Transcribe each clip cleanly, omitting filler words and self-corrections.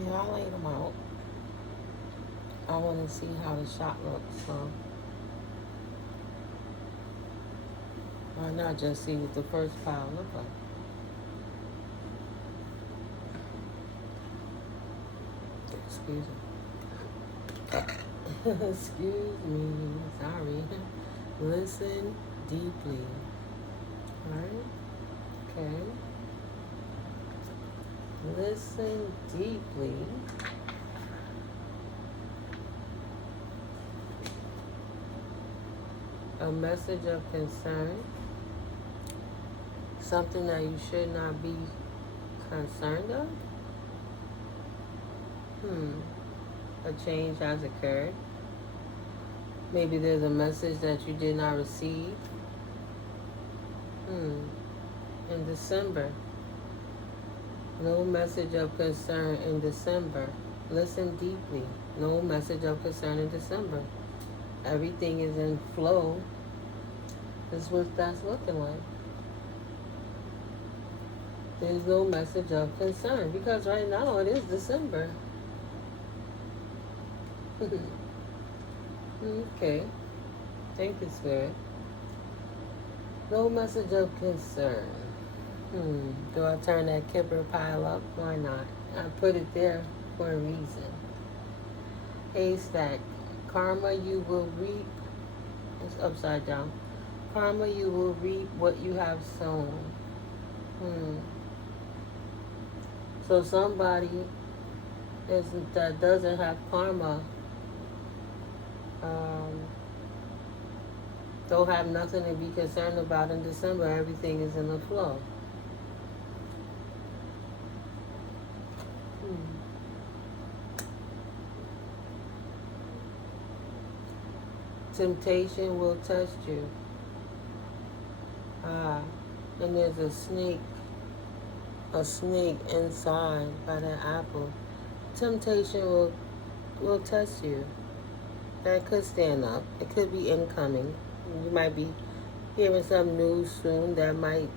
Yeah, I laid them out. I want to see how the shot looks, so why not just see what the first pile look like? Excuse me. Excuse me. Sorry. Listen deeply. Right? Okay. Listen deeply. A message of concern. Something that you should not be concerned of. A change has occurred. Maybe there's a message that you did not receive. In December. No message of concern in December. Listen deeply. No message of concern in December. Everything is in flow. This is what that's looking like. There's no message of concern because right now it is December. Okay. Thank you, Spirit. No message of concern. Do I turn that kipper pile up? Why not? I put it there for a reason. Haystack. Karma you will reap. It's upside down. Karma you will reap what you have sown. So somebody that doesn't have karma don't have nothing to be concerned about in December. Everything is in the flow. Temptation will test you. And there's a snake inside by that apple. Temptation will test you. That could stand up. It could be incoming. You might be hearing some news soon that might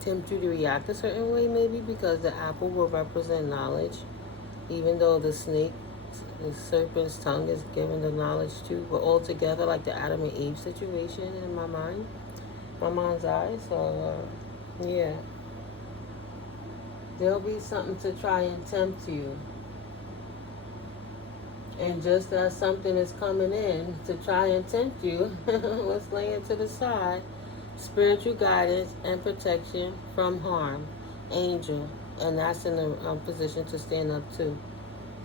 tempt you to react a certain way, maybe because the apple will represent knowledge, even though the serpent's tongue is given the knowledge too. But all together, like the Adam and Eve situation in my mind's eye. So yeah, there'll be something to try and tempt you. And just as something is coming in to try and tempt you, let's lay it to the side. Spiritual guidance and protection from harm. Angel. And that's in a position to stand up too.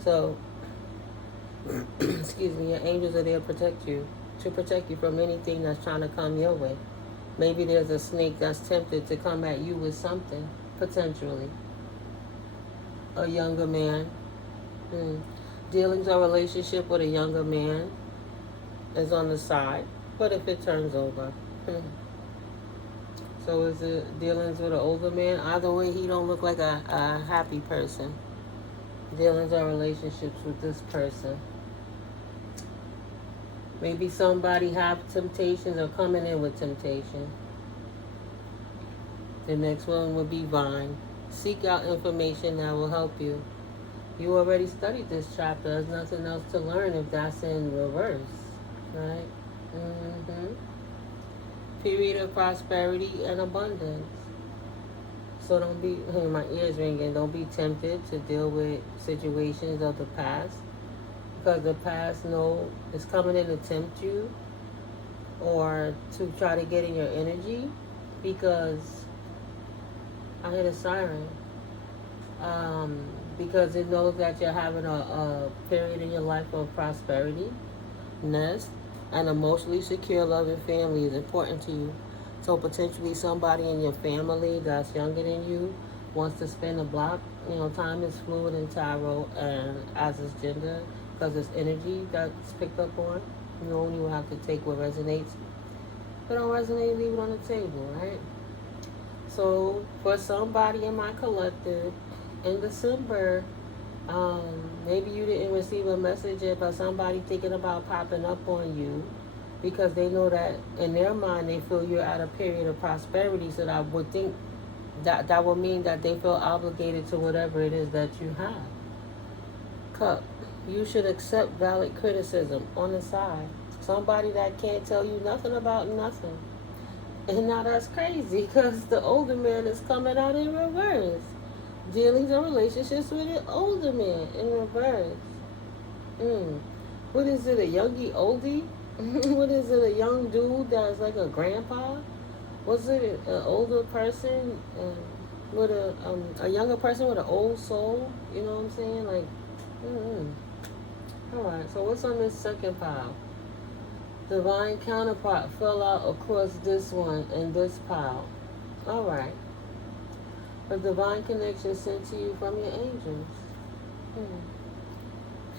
So, excuse me, your angels are there to protect you from anything that's trying to come your way. Maybe there's a snake that's tempted to come at you with something, potentially. A younger man. Dealings or relationship with a younger man is on the side. What if it turns over? So is it dealings with an older man? Either way, he don't look like a happy person. Dealings or relationships with this person. Maybe somebody have temptations or coming in with temptation. The next one would be Vine. Seek out information that will help you. You already studied this chapter. There's nothing else to learn if that's in reverse, right? Period of prosperity and abundance. So don't be, my ears ringing, don't be tempted to deal with situations of the past. Because the past, is coming in to tempt you or to try to get in your energy. Because I hear a siren. Because it knows that you're having a period in your life of prosperity, nest, and emotionally secure, loving family is important to you. So potentially somebody in your family that's younger than you wants to spin the block. Time is fluid in tarot, and as is gender, because it's energy that's picked up on. You only will have to take what resonates. If it don't resonate, leave it on the table, right? So for somebody in my collective, in December, maybe you didn't receive a message yet, but somebody thinking about popping up on you because they know that in their mind they feel you're at a period of prosperity. So I would think That will mean that they feel obligated to whatever it is that you have. Cup. You should accept valid criticism on the side. Somebody that can't tell you nothing about nothing. And now that's crazy because the older man is coming out in reverse. Dealings and relationships with an older man in reverse. What is it, a youngie oldie? What is it, a young dude that's like a grandpa? Was it an older person with a younger person with an old soul? You know what I'm saying? Like, Alright, so what's on this second pile? Divine counterpart fell out across this one and this pile. Alright. A divine connection sent to you from your angels.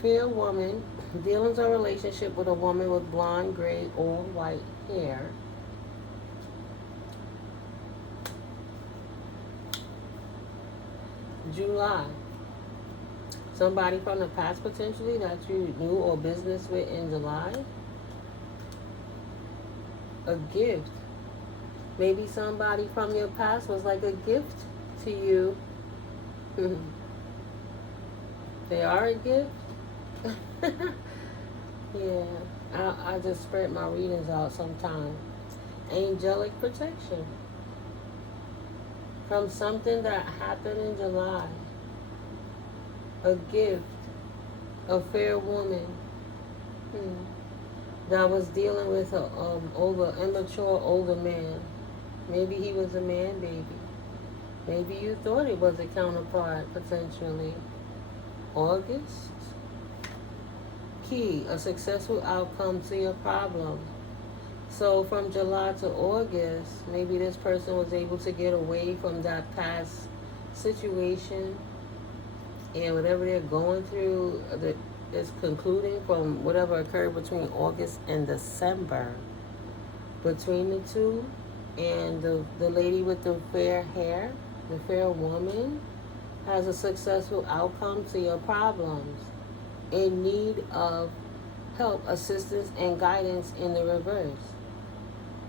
Fair woman. Dealings or relationship with a woman with blonde, gray, or white hair. July. Somebody from the past potentially that you knew or business with in July. A gift. Maybe somebody from your past was like a gift to you. They are a gift. Yeah, I just spread my readings out sometime. Angelic protection. From something that happened in July. A gift. A fair woman. That was dealing with a immature older man. Maybe he was a ManBaby. Maybe you thought it was a counterpart potentially. August. Key, a successful outcome to your problem. So from July to August, maybe this person was able to get away from that past situation, and whatever they're going through is concluding from whatever occurred between August and December. Between the two, and the lady with the fair hair, the fair woman, has a successful outcome to your problems. In need of help, assistance, and guidance in the reverse.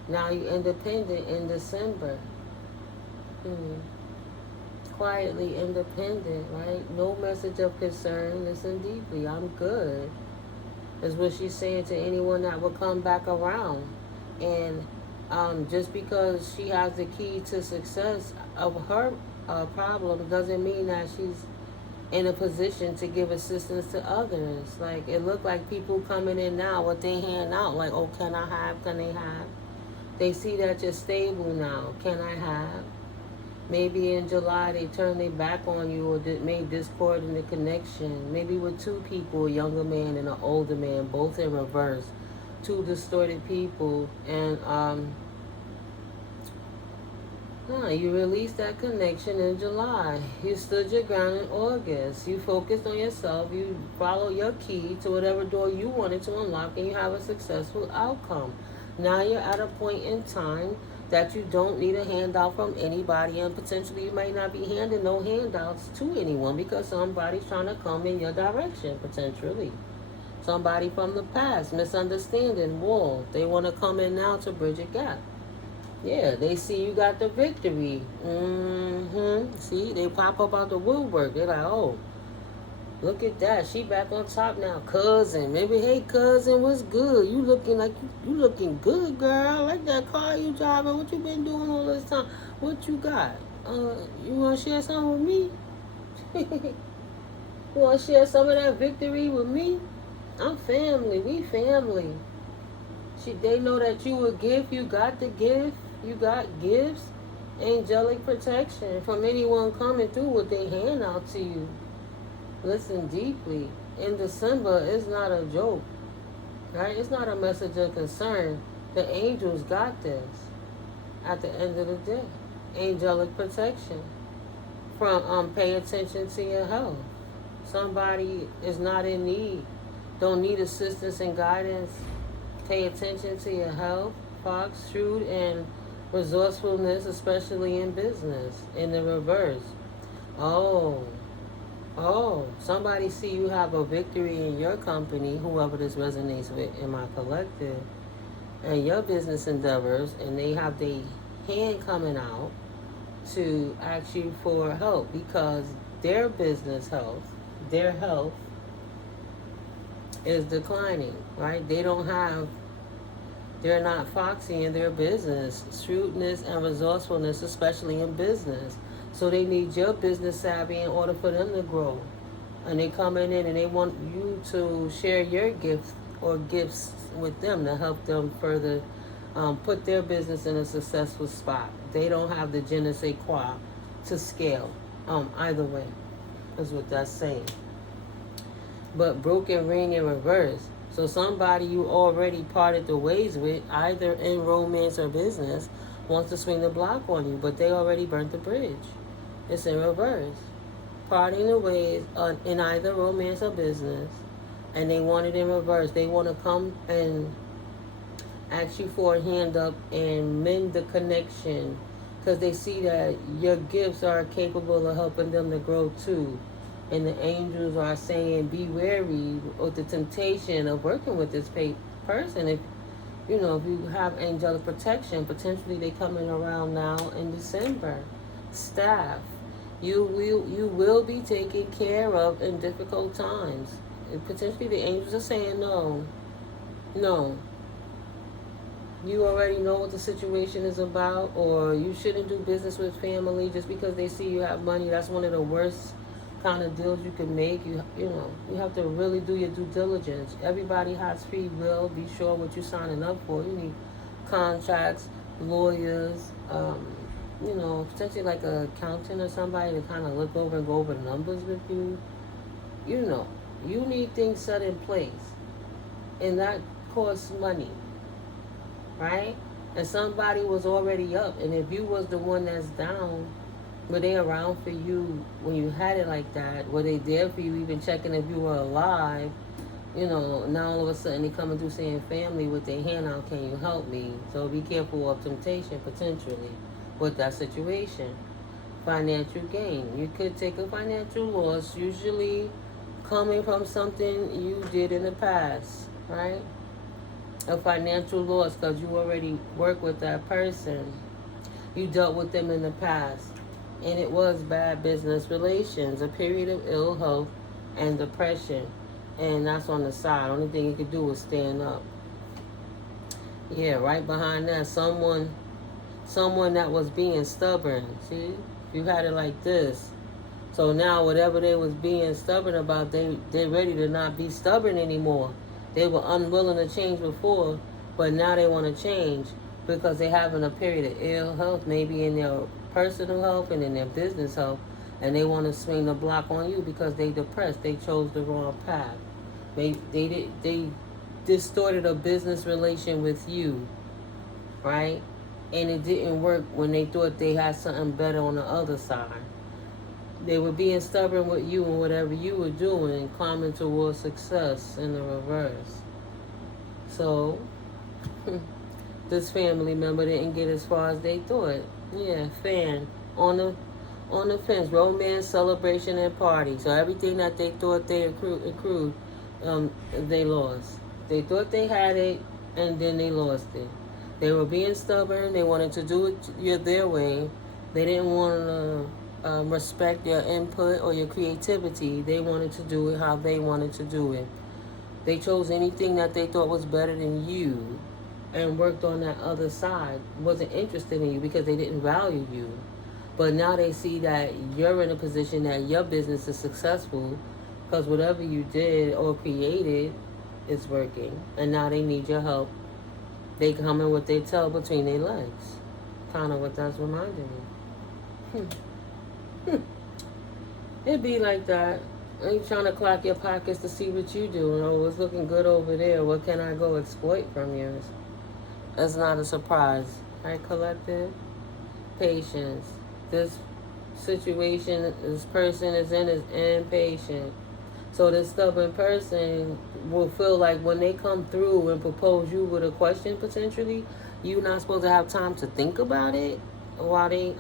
Now you're independent in December. Quietly independent, right? No message of concern. Listen deeply. I'm good. Is what she's saying to anyone that will come back around. And just because she has the key to success of her problem doesn't mean that she's in a position to give assistance to others. Like, it looked like people coming in now with their hand out, like, oh, can I have, can they have? They see that you're stable now. Can I have? Maybe in July they turned their back on you or made discord in the connection. Maybe with two people, a younger man and an older man, both in reverse. Two distorted people. And you released that connection in July. You stood your ground in August. You focused on yourself. You followed your key to whatever door you wanted to unlock, and you have a successful outcome. Now you're at a point in time that you don't need a handout from anybody, and potentially you might not be handing no handouts to anyone because somebody's trying to come in your direction, potentially. Somebody from the past, misunderstanding, wall. They want to come in now to bridge a gap. Yeah, they see you got the victory. See, they pop up out the woodwork. They're like, oh, look at that. She back on top now. Cousin. Maybe, hey, cousin, what's good? You looking like you looking good, girl. I like that car you driving. What you been doing all this time? What you got? You want to share something with me? You want to share some of that victory with me? I'm family. We family. They know that you a gift. You got the gift. You got gifts. Angelic protection from anyone coming through with their hand out to you. Listen deeply. In December, it's not a joke. Right? It's not a message of concern. The angels got this. At the end of the day. Angelic protection. From pay attention to your health. Somebody is not in need. Don't need assistance and guidance. Pay attention to your health. Fox, shrewd, and resourcefulness, especially in business. In the reverse. Oh, somebody see you have a victory in your company, whoever this resonates with in my collective, and your business endeavors, and they have their hand coming out to ask you for help because their business health, their health is declining, right? They're not foxy in their business. Shrewdness and resourcefulness, especially in business. So they need your business savvy in order for them to grow. And they coming in and they want you to share your gift or gifts with them to help them further put their business in a successful spot. They don't have the je ne sais quoi to scale. Either way, is what that's saying. But broken ring in reverse. So somebody you already parted the ways with, either in romance or business, wants to swing the block on you, but they already burnt the bridge. It's in reverse. Parting the ways in either romance or business, and they want it in reverse. They want to come and ask you for a hand up and mend the connection because they see that your gifts are capable of helping them to grow too. And the angels are saying, be wary of the temptation of working with this person. If you have angelic protection, potentially they coming around now in December. Staff, you will be taken care of in difficult times. And potentially the angels are saying, no. You already know what the situation is about, or you shouldn't do business with family just because they see you have money. That's one of the worst kind of deals you can make. You have to really do your due diligence. Everybody has free will. Be sure what you're signing up for. You need contracts, lawyers, potentially like an accountant or somebody to kind of look over and go over the numbers with you. You need things set in place, and that costs money, right? And somebody was already up, and if you was the one that's down, were they around for you when you had it like that? Were they there for you, even checking if you were alive? Now all of a sudden they come and do saying family with their hand out, can you help me? So be careful of temptation potentially with that situation. Financial gain. You could take a financial loss, usually coming from something you did in the past, right? A financial loss because you already worked with that person. You dealt with them in the past. And it was bad business relations, a period of ill health and depression. And that's on the side. Only thing you could do was stand up. Yeah, right behind that, someone that was being stubborn. See? You had it like this. So now whatever they was being stubborn about, they ready to not be stubborn anymore. They were unwilling to change before, but now they want to change because they're having a period of ill health, maybe in their personal health and in their business health, and they want to swing the block on you because they depressed. They chose the wrong path. They distorted a business relation with you, right? And it didn't work when they thought they had something better on the other side. They were being stubborn with you and whatever you were doing and climbing towards success in the reverse. So this family member didn't get as far as they thought. Yeah, fan on the fence, romance, celebration, and party. So everything that they thought they accrued, they lost. They thought they had it, and then they lost it. They were being stubborn. They wanted to do it their way. They didn't want to respect your input or your creativity. They wanted to do it how they wanted to do it. They chose anything that they thought was better than you and worked on that other side. Wasn't interested in you because they didn't value you. But now they see that you're in a position that your business is successful because whatever you did or created is working. And now they need your help. They come in with their tail between their legs. Kind of what that's reminding me. It'd be like that. Are you trying to clock your pockets to see what you do? Oh, it's looking good over there. What can I go exploit from you? That's not a surprise. Right, collective? Patience. This situation this person is in is impatient. So this stubborn person will feel like when they come through and propose you with a question potentially, you're not supposed to have time to think about it while they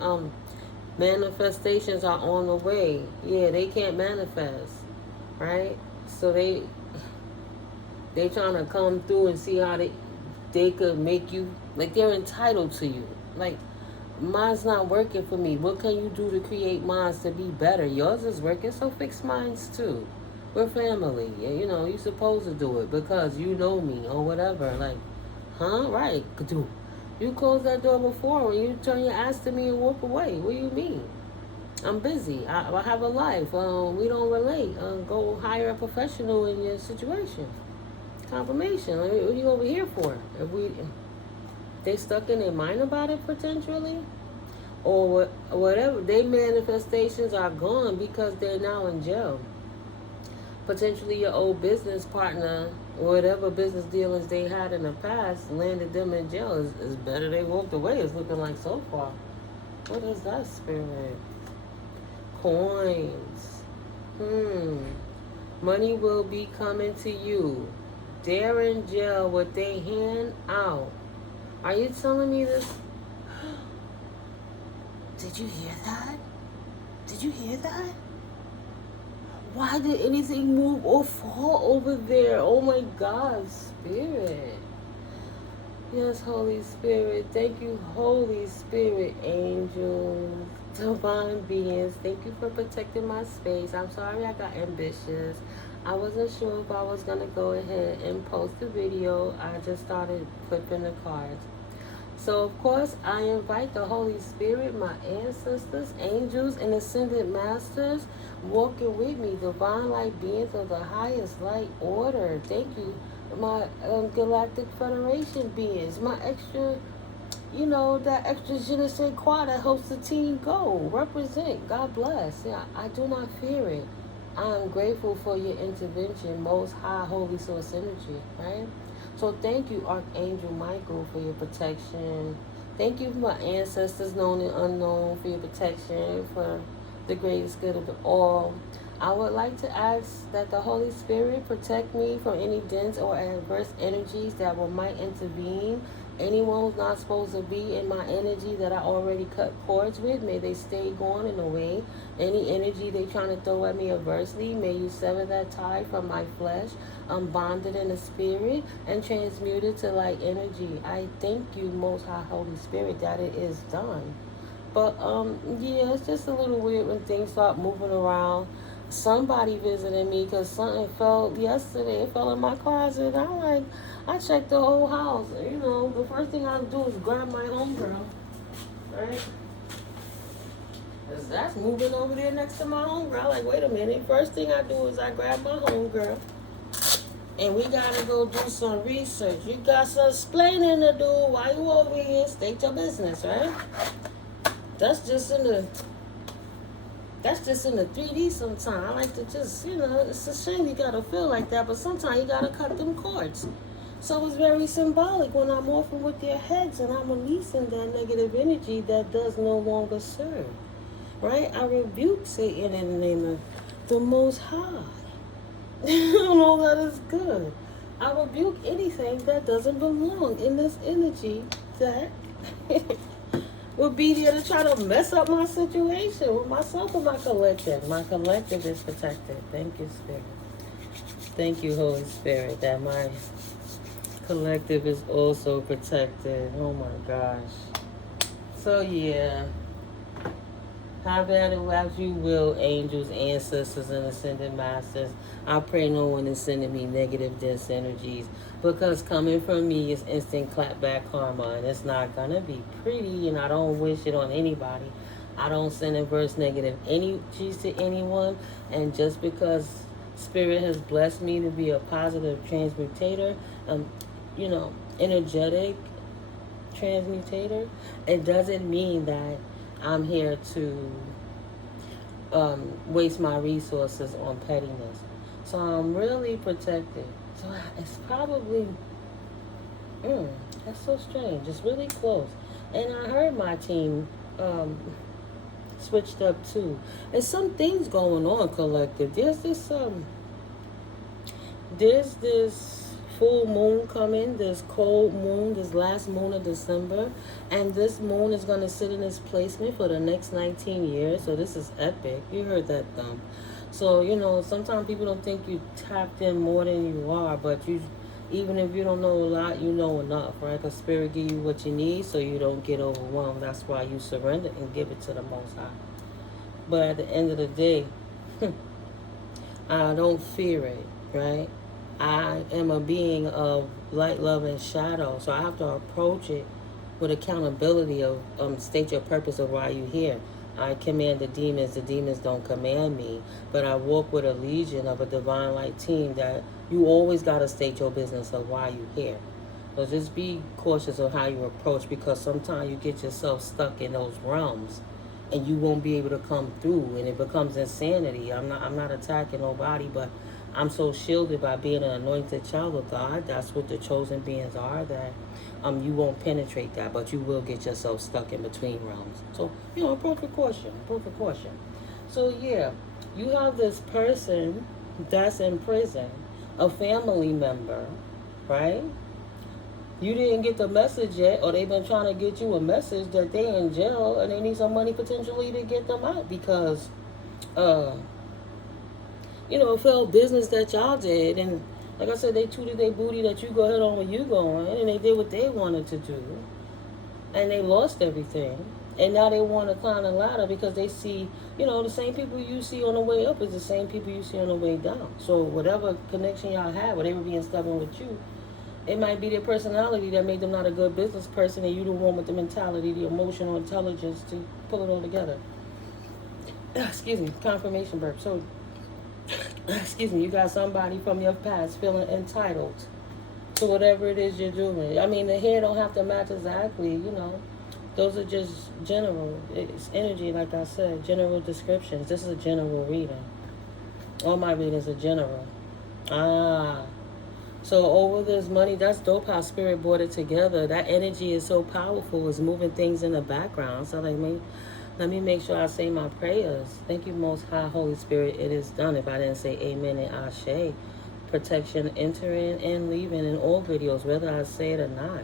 manifestations are on the way. Yeah, they can't manifest, right? So they trying to come through and see how they could make you like they're entitled to you. Like mine's not working for me. What can you do to create mines to be better? Yours is working, so fix mines too. We're family. You know, you're supposed to do it because you know me or whatever. Like, huh? Right. You closed that door before when you turn your ass to me and walk away. What do you mean? I'm busy. I have a life. We don't relate. Go hire a professional in your situation. Confirmation. What are you over here for? They stuck in their mind about it potentially, or whatever. Their manifestations are gone because they're now in jail. Potentially your old business partner, whatever business dealings they had in the past, landed them in jail. It's better they walked away. It's looking like so far. What is that, spirit? Coins. Money will be coming to you. They're in jail with their hand out. Are you telling me this? Did you hear that? Did you hear that? Why did anything move or fall over there? Oh my God, Spirit. Yes, Holy Spirit. Thank you, Holy Spirit, angels, divine beings. Thank you for protecting my space. I'm sorry I got ambitious. I wasn't sure if I was going to go ahead and post the video. I just started flipping the cards. So, of course, I invite the Holy Spirit, my ancestors, angels, and ascended masters walking with me, divine light beings of the highest light order. Thank you, my Galactic Federation beings, my extra, that extra je ne sais quoi that helps the team go. Represent. God bless. Yeah, I do not fear it. I am grateful for your intervention, most high holy source energy, right? So thank you, Archangel Michael, for your protection. Thank you, my ancestors, known and unknown, for your protection, for the greatest good of it all. I would like to ask that the Holy Spirit protect me from any dense or adverse energies that might intervene. Anyone who's not supposed to be in my energy that I already cut cords with, may they stay gone and away. Any energy they trying to throw at me adversely, may you sever that tie from my flesh. I'm bonded in the spirit and transmuted to light energy. I thank you, Most High Holy Spirit, that it is done. But yeah, it's just a little weird when things start moving around. Somebody visited me because something fell yesterday. It fell in my closet. I checked the whole house. The first thing I do is grab my homegirl, right? Because that's moving over there next to my homegirl. Like, wait a minute. First thing I do is I grab my homegirl. And we got to go do some research. You got some explaining to do while you over here. State your business, right? That's just in the 3D sometimes. I like to just, it's a shame you got to feel like that. But sometimes you got to cut them cords. So it's very symbolic when I'm morphing with their heads and I'm releasing that negative energy that does no longer serve. Right? I rebuke Satan in the name of the Most High. I don't know that is good. I rebuke anything that doesn't belong in this energy that will be there to try to mess up my situation with myself and my collective. My collective is protected. Thank you, Spirit. Thank you, Holy Spirit, that my collective is also protected. Oh my gosh. So yeah. Have at it as you will, angels, ancestors, and ascended masters. I pray no one is sending me negative, dense energies, because coming from me is instant clapback karma, and it's not going to be pretty, and I don't wish it on anybody. I don't send inverse negative energies to anyone, and just because Spirit has blessed me to be a positive transmutator, energetic transmutator, it doesn't mean that I'm here to waste my resources on pettiness. So I'm really protected. So it's probably, that's so strange. It's really close. And I heard my team switched up too. There's some things going on, collective. There's this full moon coming, this cold moon, this last moon of December, and this moon is going to sit in its placement for the next 19 years. So this is epic. You heard that thump. So sometimes people don't think you tapped in more than you are, but Even if you don't know a lot, you know enough, right? Because Spirit give you what you need so you don't get overwhelmed. That's why you surrender and give it to the Most High. But at the end of the day, I don't fear it, right? I am a being of light, love, and shadow. So I have to approach it with accountability of state your purpose of why you're here. I command the demons don't command me. But I walk with a legion of a divine light team that you always got to state your business of why you're here. So just be cautious of how you approach, because sometimes you get yourself stuck in those realms and you won't be able to come through, and it becomes insanity. I'm not attacking nobody, but I'm so shielded by being an anointed child of God. That's what the chosen beings are, that you won't penetrate that, but you will get yourself stuck in between realms. So, approach with caution, So yeah, you have this person that's in prison, a family member, right? You didn't get the message yet, or they've been trying to get you a message that they in jail and they need some money potentially to get them out, because failed business that y'all did. And like I said, they tooted their booty that you go ahead on where you going, and they did what they wanted to do, and they lost everything. And now they want to climb the ladder because they see, the same people you see on the way up is the same people you see on the way down. So whatever connection y'all had, where they were being stubborn with you, it might be their personality that made them not a good business person, and you the one with the mentality, the emotional intelligence to pull it all together. Excuse me, confirmation burp. So, excuse me, you got somebody from your past feeling entitled to whatever it is you're doing. I mean, the hair don't have to match exactly, Those are just general. It's energy, like I said, general descriptions. This is a general reading. All my readings are general. So over this money, that's dope how Spirit brought it together. That energy is so powerful. It's moving things in the background. So let me make sure I say my prayers. Thank you, Most High Holy Spirit. It is done. If I didn't say amen and ashe. Protection entering and leaving in all videos, whether I say it or not.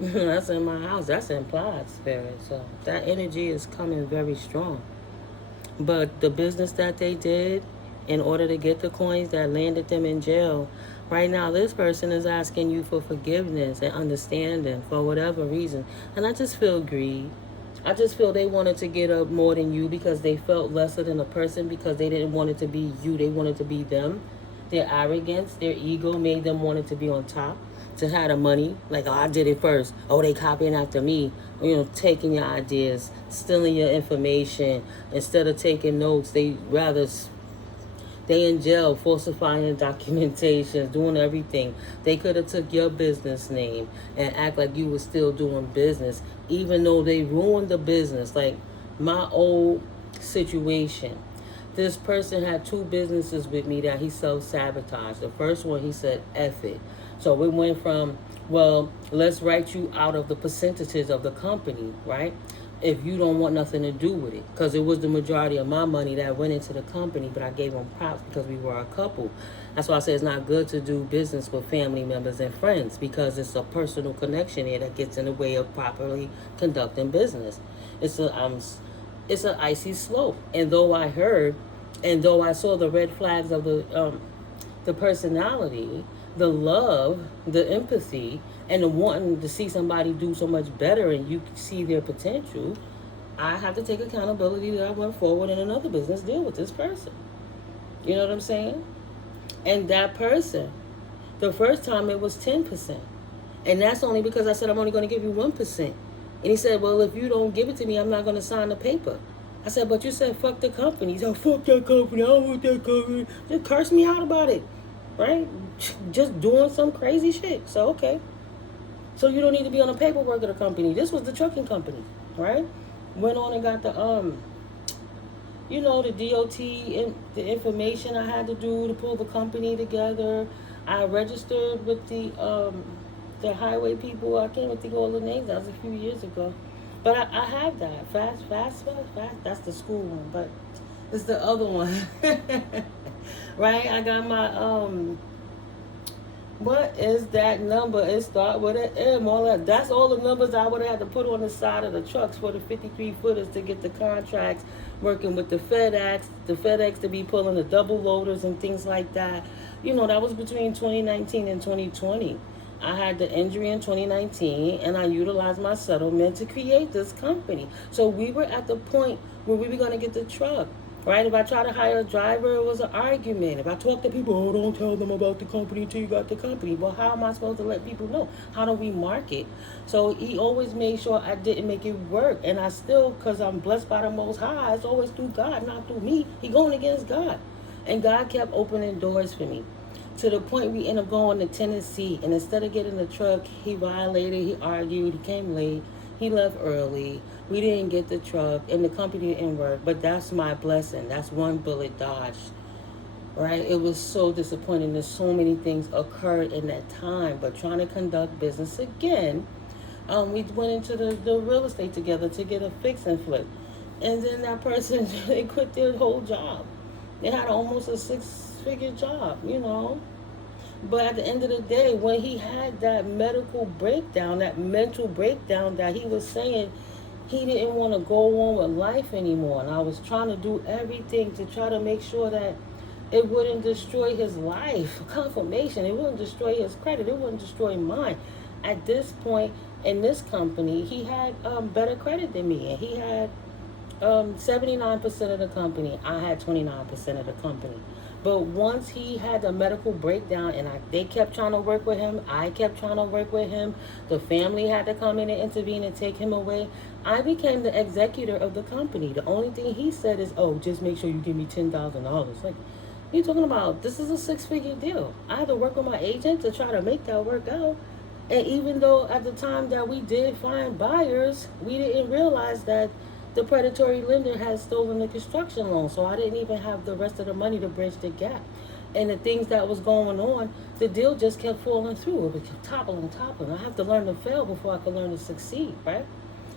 That's in my house. That's implied, Spirit. So that energy is coming very strong. But the business that they did in order to get the coins that landed them in jail, right now this person is asking you for forgiveness and understanding for whatever reason. And I just feel greed. I just feel they wanted to get up more than you because they felt lesser than a person, because they didn't want it to be you. They wanted to be them. Their arrogance, their ego made them want it to be on top, to have the money. Like, oh, I did it first. Oh, they copying after me. Taking your ideas, stealing your information. Instead of taking notes, they in jail, falsifying documentations, doing everything. They could have took your business name and act like you were still doing business, even though they ruined the business. Like my old situation. This person had 2 businesses with me that he self-sabotaged. The first one, he said, F it. So we went from, well, let's write you out of the percentages of the company, right? If you don't want nothing to do with it. Because it was the majority of my money that went into the company, but I gave them props because we were a couple. That's why I say it's not good to do business with family members and friends, because it's a personal connection here that gets in the way of properly conducting business. It's an icy slope. And though I saw the red flags of the personality, the love, the empathy, and the wanting to see somebody do so much better and you see their potential, I have to take accountability that I went forward in another business deal with this person. You know what I'm saying? And that person, the first time it was 10%. And that's only because I said I'm only going to give you 1%. And he said, well, if you don't give it to me, I'm not going to sign the paper. I said, but you said fuck the company. He said, fuck that company. I don't want that company. Just curse me out about it. Right? Just doing some crazy shit. So, okay. So you don't need to be on the paperwork of the company. This was the trucking company, right? Went on and got the the DOT and the information I had to do to pull the company together. I registered with the highway people. I can't even think of all the names. That was a few years ago. But I have that. Fast. That's the school one. But it's the other one. Right? I got my what is that number? It start with an M. All that. That's all the numbers I would have had to put on the side of the trucks for the 53 footers to get the contracts working with the FedEx to be pulling the double loaders and things like that. That was between 2019 and 2020. I had the injury in 2019, and I utilized my settlement to create this company. So we were at the point where we were going to get the truck, right? If I try to hire a driver, it was an argument. If I talk to people, oh, don't tell them about the company until you got the company. Well, how am I supposed to let people know? How do we market? So he always made sure I didn't make it work. And I still, because I'm blessed by the Most High, it's always through God, not through me. He going against God. And God kept opening doors for me. To the point we ended up going to Tennessee, and instead of getting the truck, he violated, he argued, he came late, he left early, we didn't get the truck, and the company didn't work. But that's my blessing. That's one bullet dodged, right? It was so disappointing that so many things occurred in that time. But trying to conduct business again, we went into the real estate together to get a fix and flip. And then that person, they quit their whole job. They had almost a 6-figure job, But at the end of the day, when he had that medical breakdown, that mental breakdown, that he was saying he didn't want to go on with life anymore. And I was trying to do everything to try to make sure that it wouldn't destroy his life. Confirmation. It wouldn't destroy his credit. It wouldn't destroy mine. At this point in this company, he had better credit than me. And he had 79% of the company. I had 29% of the company. But once he had the medical breakdown, and they kept trying to work with him, I kept trying to work with him, the family had to come in and intervene and take him away, I became the executor of the company. The only thing he said is, oh, just make sure you give me $10,000. Like, you're talking about, this is a 6-figure deal. I had to work with my agent to try to make that work out. And even though at the time that we did find buyers, we didn't realize that the predatory lender had stolen the construction loan. So I didn't even have the rest of the money to bridge the gap. And the things that was going on, the deal just kept falling through. It kept toppling. I have to learn to fail before I can learn to succeed, right?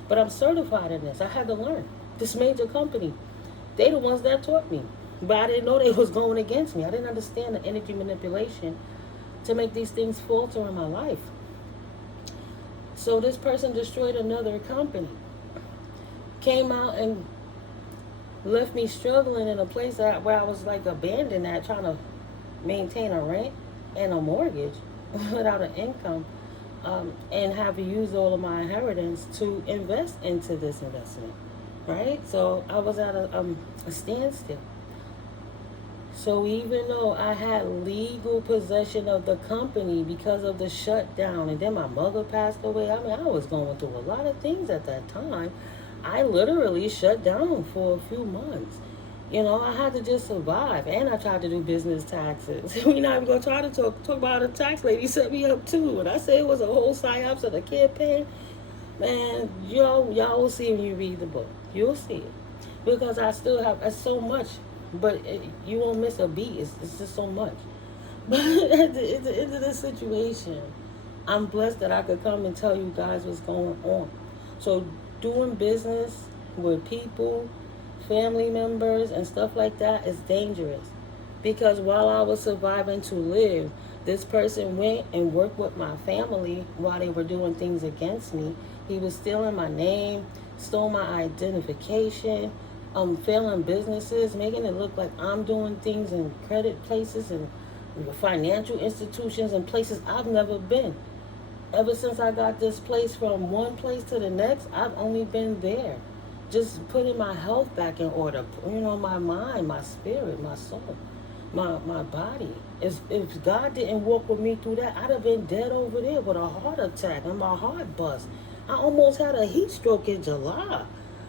But I'm certified in this. I had to learn. This major company, they the ones that taught me. But I didn't know they was going against me. I didn't understand the energy manipulation to make these things falter in my life. So this person destroyed another company. Came out and left me struggling in a place where I was like abandoned at, trying to maintain a rent and a mortgage without an income, and have to use all of my inheritance to invest into this investment, right? So I was at a standstill. So even though I had legal possession of the company because of the shutdown, and then my mother passed away, I was going through a lot of things at that time. I literally shut down for a few months. I had to just survive. And I tried to do business taxes. We're not even going to try to talk about a tax lady set me up too. And I say it was a whole psyops of the campaign. Man, y'all will see when you read the book. You'll see it. Because I still have so much. But you won't miss a beat. It's just so much. But at the end of this situation, I'm blessed that I could come and tell you guys what's going on. So doing business with people, family members, and stuff like that is dangerous. Because while I was surviving to live, this person went and worked with my family while they were doing things against me. He was stealing my name, stole my identification, failing businesses, making it look like I'm doing things in credit places and financial institutions and places I've never been. Ever since I got this place from one place to the next, I've only been there. Just putting my health back in order. My mind, my spirit, my soul, my body. If God didn't walk with me through that, I'd have been dead over there with a heart attack and my heart bust. I almost had a heat stroke in July.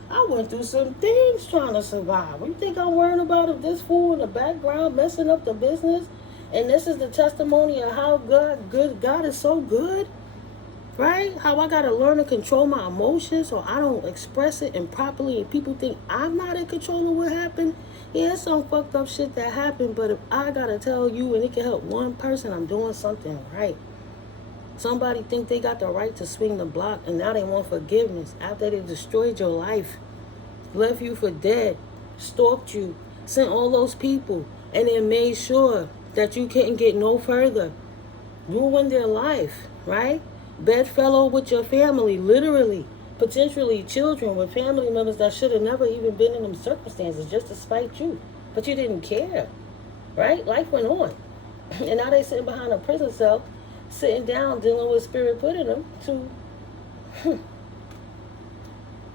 I went through some things trying to survive. You think I'm worrying about if this fool in the background messing up the business? And this is the testimony of how God is so good? Right? How I got to learn to control my emotions so I don't express it improperly and people think I'm not in control of what happened. Yeah, it's some fucked up shit that happened, but if I got to tell you and it can help one person, I'm doing something right. Somebody think they got the right to swing the block and now they want forgiveness after they destroyed your life, left you for dead, stalked you, sent all those people, and then made sure that you couldn't get no further. Ruined their life, right? Bedfellow with your family, literally. potentially children with family members that should have never even been in them circumstances just to spite you. But you didn't care, right? Life went on. And now they sitting behind a prison cell, sitting down, dealing with spirit put in them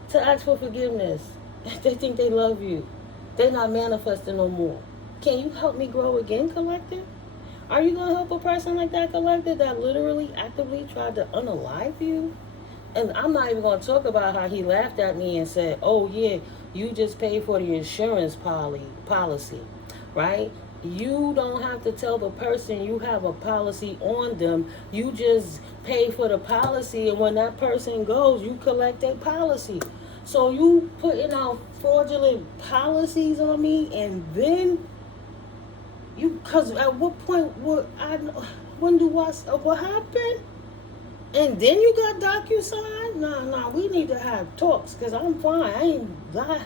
to ask for forgiveness. They think they love you. They're not manifesting no more. Can you help me grow again, collective? Are you going to help a person like that, collective, that literally actively tried to unalive you? And I'm not even going to talk about how he laughed at me and said, oh, yeah, you just paid for the insurance policy, right? You don't have to tell the person you have a policy on them. You just pay for the policy, and when that person goes, you collect their policy. So you putting out fraudulent policies on me, and then because at what point what happened? And then you got DocuSign? Nah, we need to have talks, because I'm fine. I ain't lie.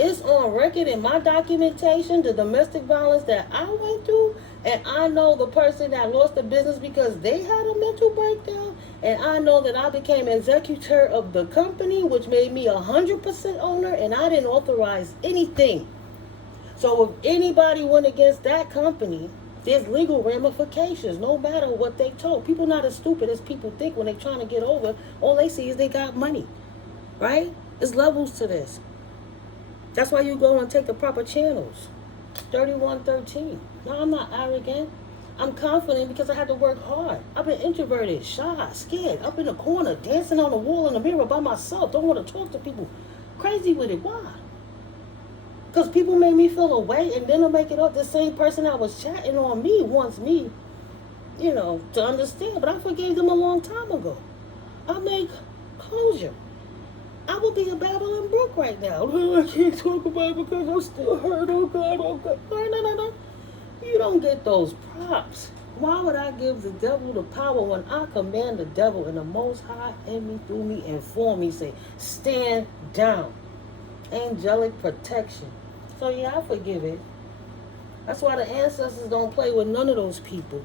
It's on record in my documentation, the domestic violence that I went through, and I know the person that lost the business because they had a mental breakdown, and I know that I became executor of the company, which made me 100% owner, and I didn't authorize anything. So if anybody went against that company, there's legal ramifications, no matter what they told. People not as stupid as people think when they're trying to get over. All they see is they got money, right? There's levels to this. That's why you go and take the proper channels. 3113. No, I'm not arrogant. I'm confident because I had to work hard. I've been introverted, shy, scared, up in the corner, dancing on the wall in the mirror by myself. Don't want to talk to people. Crazy with it. Why? Because people made me feel away, and then to make it up, the same person that was chatting on me wants me, to understand. But I forgave them a long time ago. I make closure. I would be a Babylon Brook right now. I can't talk about it because I'm still hurt. Oh, God, oh, God. No. You don't get those props. Why would I give the devil the power when I command the devil and the Most High in me, through me, and for me, say, stand down. Angelic protection. So, yeah, I forgive it. That's why the ancestors don't play with none of those people.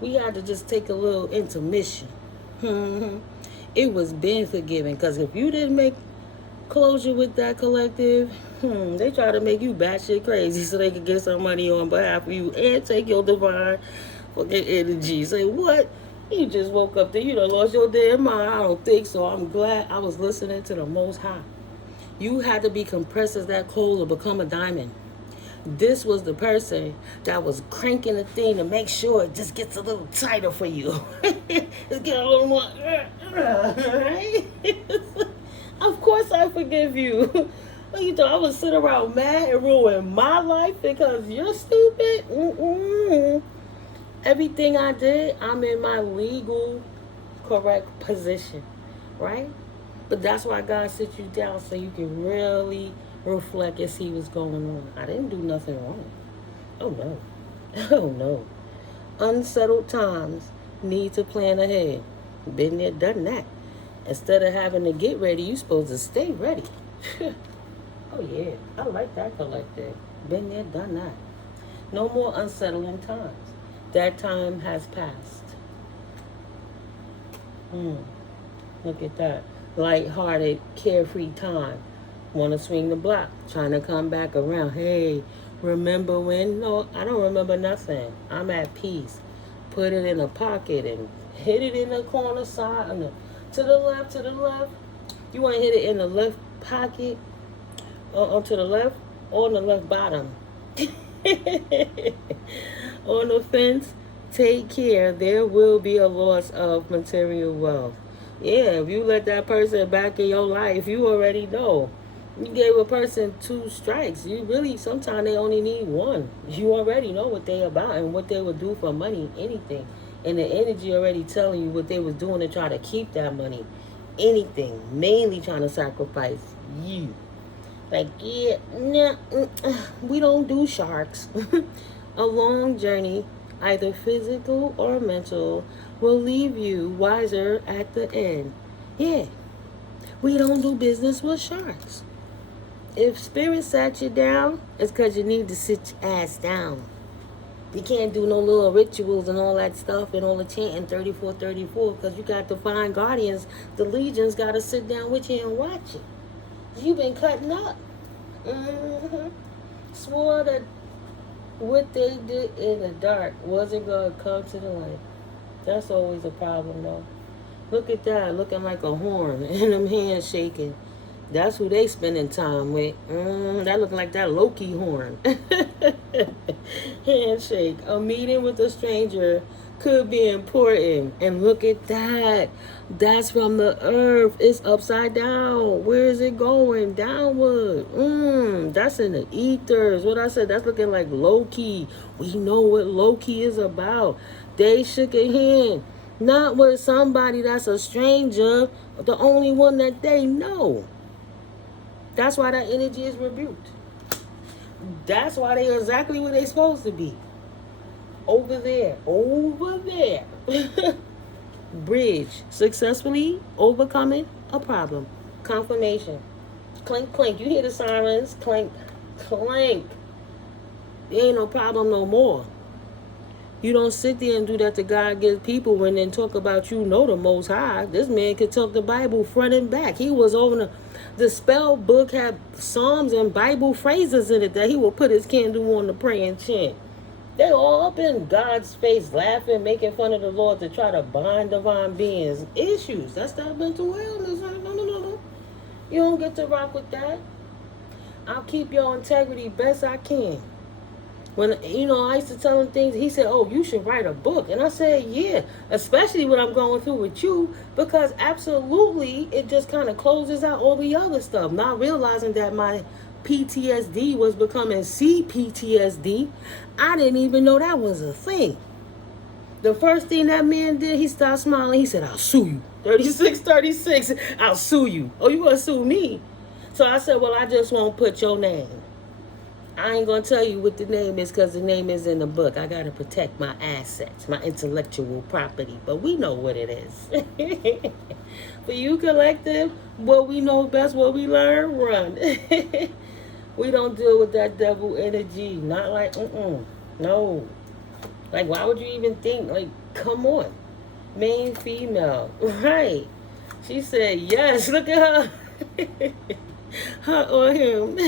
We had to just take a little intermission. It was been forgiven, because if you didn't make closure with that collective, they try to make you batshit crazy so they could get some money on behalf of you and take your divine fucking energy. Say, what? You just woke up there, you done lost your damn mind. I don't think so. I'm glad I was listening to the Most High. You had to be compressed as that coal to become a diamond. This was the person that was cranking the thing to make sure it just gets a little tighter for you. It's getting a little more. Right? Of course I forgive you. You thought I would sit around mad and ruin my life because you're stupid? Everything I did, I'm in my legal correct position, right? But that's why God sits you down so you can really reflect and see what's going on. I didn't do nothing wrong. Oh no. Oh no. Unsettled times need to plan ahead. Been there, done that. Instead of having to get ready, you're supposed to stay ready. Oh yeah, I like that collective. Been there, done that. No more unsettling times. That time has passed. Look at that. Light-hearted, carefree time. Want to swing the block, trying to come back around. Hey, remember when? No, I don't remember nothing. I'm at peace. Put it in a pocket and hit it in the corner side. To the left. You want to hit it in the left pocket, or to the left, or on the left bottom. On the fence, take care. There will be a loss of material wealth. Yeah, if you let that person back in your life, you already know. You gave a person 2 strikes. You really, sometimes they only need 1. You already know what they about and what they would do for money, anything. And the energy already telling you what they was doing to try to keep that money. Anything. Mainly trying to sacrifice you. Like, yeah, nah, we don't do sharks. A long journey, either physical or mental, will leave you wiser at the end. Yeah, we don't do business with sharks. If spirit sat you down, it's because you need to sit your ass down. You can't do no little rituals and all that stuff and all the chanting 34, because you got the fine guardians. The legions got to sit down with you and watch it. You've been cutting up. Swore that what they did in the dark wasn't going to come to the light. That's always a problem, though. Look at that, looking like a horn and them hands shaking. That's who they spending time with. That looking like that Loki horn. Handshake. A meeting with a stranger could be important. And look at that. That's from the earth. It's upside down. Where is it going? Downward. That's in the ethers. What I said, that's looking like Loki. We know what Loki is about. They shook a hand. Not with somebody that's a stranger. The only one that they know. That's why that energy is rebuked. That's why they're exactly where they're supposed to be. Over there. Over there. Bridge. Successfully overcoming a problem. Confirmation. Clink, clink. You hear the sirens? Clink, clink. There ain't no problem no more. You don't sit there and do that to God gives people when then talk about you know the Most High. This man could talk the Bible front and back. He was over the spell book had Psalms and Bible phrases in it that he would put his candle on to pray and chant. They all up in God's face laughing, making fun of the Lord to try to bind divine beings. Issues. That's that mental illness. No. You don't get to rock with that. I'll keep your integrity best I can. When, I used to tell him things, he said, oh, you should write a book. And I said, yeah, especially what I'm going through with you, because absolutely it just kind of closes out all the other stuff. Not realizing that my PTSD was becoming CPTSD. I didn't even know that was a thing. The first thing that man did, he started smiling. He said, I'll sue you. 36, I'll sue you. Oh, you going to sue me? So I said, well, I just won't put your name. I ain't going to tell you what the name is because the name is in the book. I got to protect my assets, my intellectual property. But we know what it is. For you, collective, what we know best, what we learn, run. We don't deal with that devil energy. Not like, no. Like, why would you even think? Like, come on. Main female. Right. She said, yes. Look at her. Her or him.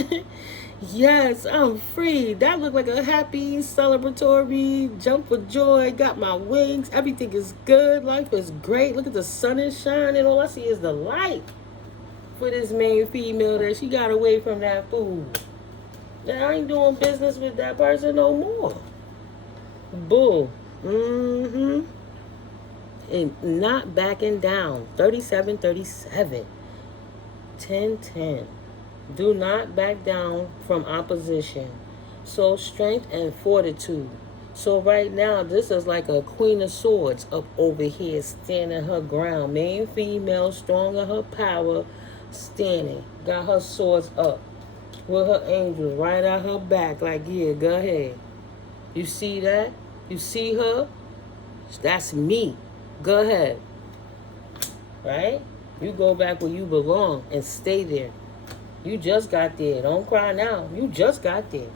Yes, I'm free. That looked like a happy, celebratory, jump for joy. Got my wings. Everything is good. Life is great. Look at the sun is shining. All I see is the light for this main female that she got away from that fool. Now, I ain't doing business with that person no more. Bull. And not backing down. 37. 10. Do not back down from opposition. So strength and fortitude. So right now, this is like a queen of swords up over here, standing her ground. Main female, strong in her power, standing. Got her swords up. With her angels right at her back. Like, yeah, go ahead. You see that? You see her? That's me. Go ahead. Right? You go back where you belong and stay there. You just got there. Don't cry now. You just got there.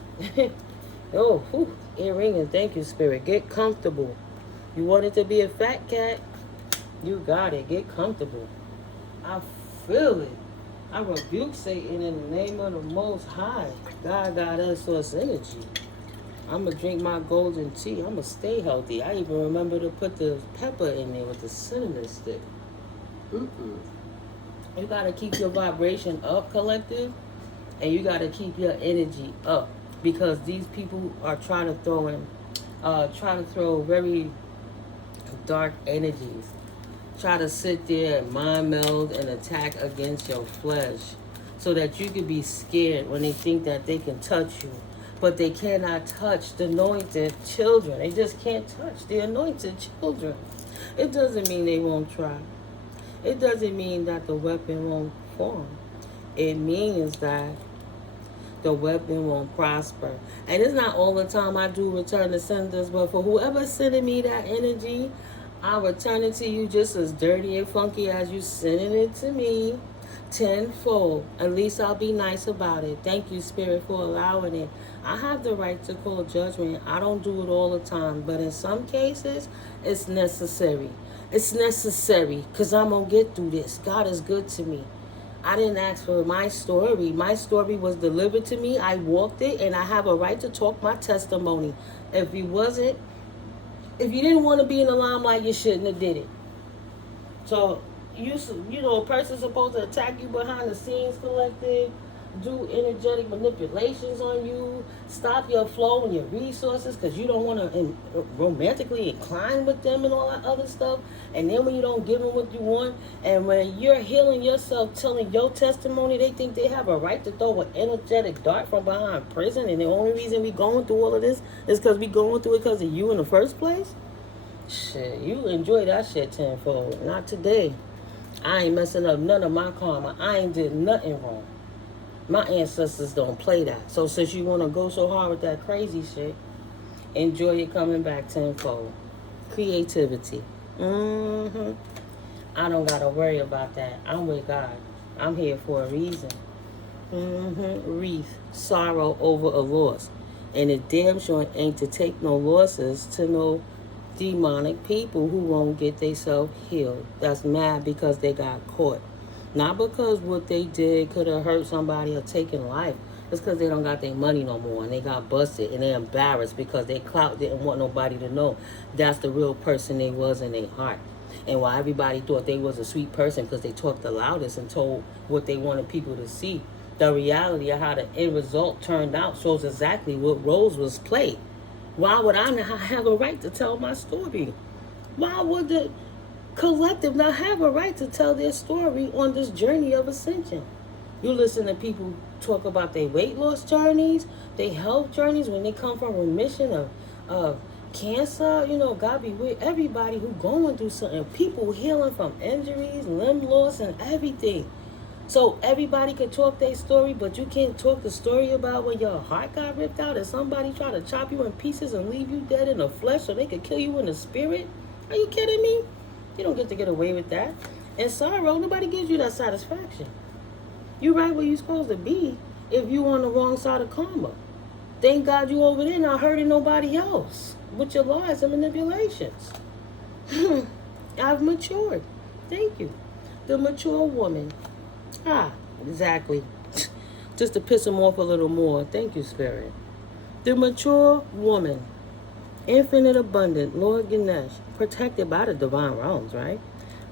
Oh, whew, earring and thank you, Spirit. Get comfortable. You wanted to be a fat cat? You got it. Get comfortable. I feel it. I rebuke Satan in the name of the Most High. God got us source energy. I'm going to drink my golden tea. I'm going to stay healthy. I even remember to put the pepper in there with the cinnamon stick. You got to keep your vibration up, collective, and you got to keep your energy up, because these people are trying to throw very dark energies. Try to sit there and mind meld and attack against your flesh so that you can be scared when they think that they can touch you. But they cannot touch the anointed children. They just can't touch the anointed children. It doesn't mean they won't try. It doesn't mean that the weapon won't form. It means that the weapon won't prosper. And it's not all the time I do return to senders, but for whoever's sending me that energy, I'll return it to you just as dirty and funky as you sending it to me. Tenfold. At least I'll be nice about it. Thank you, Spirit, for allowing it. I have the right to call judgment. I don't do it all the time, but in some cases, it's necessary. It's necessary because I'm going to get through this. God is good to me. I didn't ask for my story. My story was delivered to me. I walked it, and I have a right to talk my testimony. If you didn't want to be in the limelight, you shouldn't have did it. So, a person's supposed to attack you behind the scenes, collective, do energetic manipulations on you, stop your flow and your resources because you don't want to romantically incline with them and all that other stuff. And then when you don't give them what you want, and when you're healing yourself, telling your testimony, they think they have a right to throw an energetic dart from behind prison. And the only reason we going through all of this is because we going through it because of you in the first place. Shit, you enjoy that shit tenfold. Not today. I ain't messing up none of my karma. I ain't did nothing wrong. My ancestors don't play that. So since you want to go so hard with that crazy shit, enjoy your coming back tenfold. Creativity. I don't got to worry about that. I'm with God. I'm here for a reason. Wreath. Sorrow over a loss. And it damn sure ain't to take no losses to no demonic people who won't get themselves healed. That's mad because they got caught. Not because what they did could have hurt somebody or taken life. It's because they don't got their money no more and they got busted and they're embarrassed because their clout didn't want nobody to know that's the real person they was in their heart. And while everybody thought they was a sweet person because they talked the loudest and told what they wanted people to see, the reality of how the end result turned out shows exactly what role was played. Why would I not have a right to tell my story? Why would the collective not have a right to tell their story on this journey of ascension? You listen to people talk about their weight loss journeys, their health journeys when they come from remission of cancer. God be with everybody who going through something. People healing from injuries, limb loss, and everything. So everybody can talk their story, but you can't talk the story about when your heart got ripped out and somebody tried to chop you in pieces and leave you dead in the flesh so they could kill you in the spirit? Are you kidding me? You don't get to get away with that. And sorrow, nobody gives you that satisfaction. You right where you supposed to be if you on the wrong side of karma. Thank God you over there not hurting nobody else with your lies and manipulations. I've matured. Thank you. The mature woman. Exactly. Just to piss him off a little more. Thank you, Spirit. The mature woman. Infinite abundant, Lord Ganesh, protected by the divine realms, right?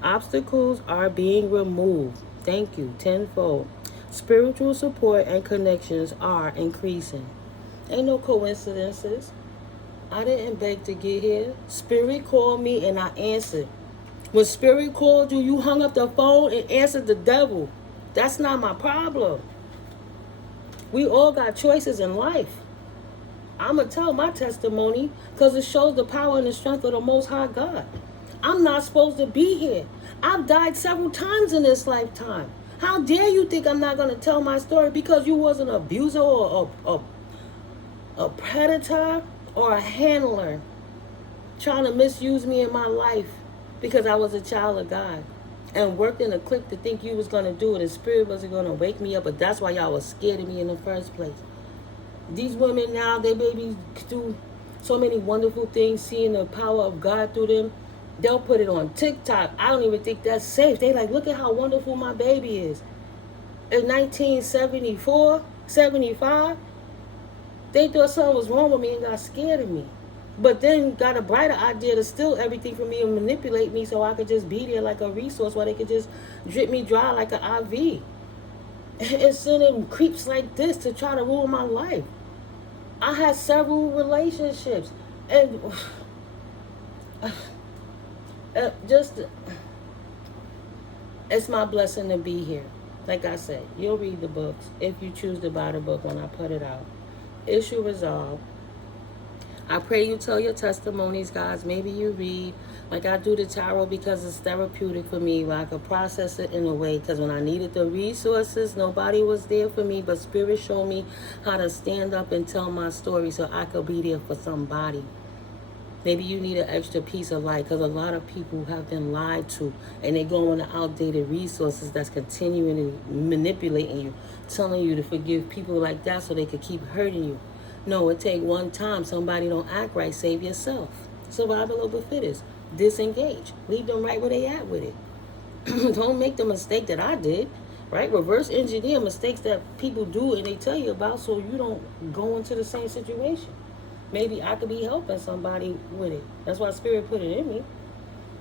Obstacles are being removed. Thank you, tenfold. Spiritual support and connections are increasing. Ain't no coincidences. I didn't beg to get here. Spirit called me and I answered. When Spirit called you, you hung up the phone and answered the devil. That's not my problem. We all got choices in life. I'm going to tell my testimony because it shows the power and the strength of the Most High God. I'm not supposed to be here. I've died several times in this lifetime. How dare you think I'm not going to tell my story because you was an abuser or a predator or a handler trying to misuse me in my life because I was a child of God and worked in a clique to think you was going to do it and Spirit wasn't going to wake me up, but that's why y'all was scared of me in the first place. These women now, they babies do so many wonderful things, seeing the power of God through them. They'll put it on TikTok. I don't even think that's safe. They like, look at how wonderful my baby is. In 1974, 75, they thought something was wrong with me and got scared of me. But then got a brighter idea to steal everything from me and manipulate me so I could just be there like a resource while they could just drip me dry like an IV. And sending creeps like this to try to ruin my life. I had several relationships and it's my blessing to be here. Like I said, you'll read the books if you choose to buy the book when I put it out. Issue resolved. I pray you tell your testimonies, guys. Maybe you read. Like I do the tarot because it's therapeutic for me, where I could process it in a way. Because when I needed the resources, nobody was there for me. But Spirit showed me how to stand up and tell my story so I could be there for somebody. Maybe you need an extra piece of light because a lot of people have been lied to. And they go on the outdated resources that's continuing to manipulating you. Telling you to forgive people like that so they could keep hurting you. No, it take one time. Somebody don't act right. Save yourself. Survival of the fittest. Disengage. Leave them right where they at with it. Don't make the mistake that I did, right? Reverse engineer mistakes that people do and they tell you about so you don't go into the same situation. Maybe I could be helping somebody with it. That's why Spirit put it in me.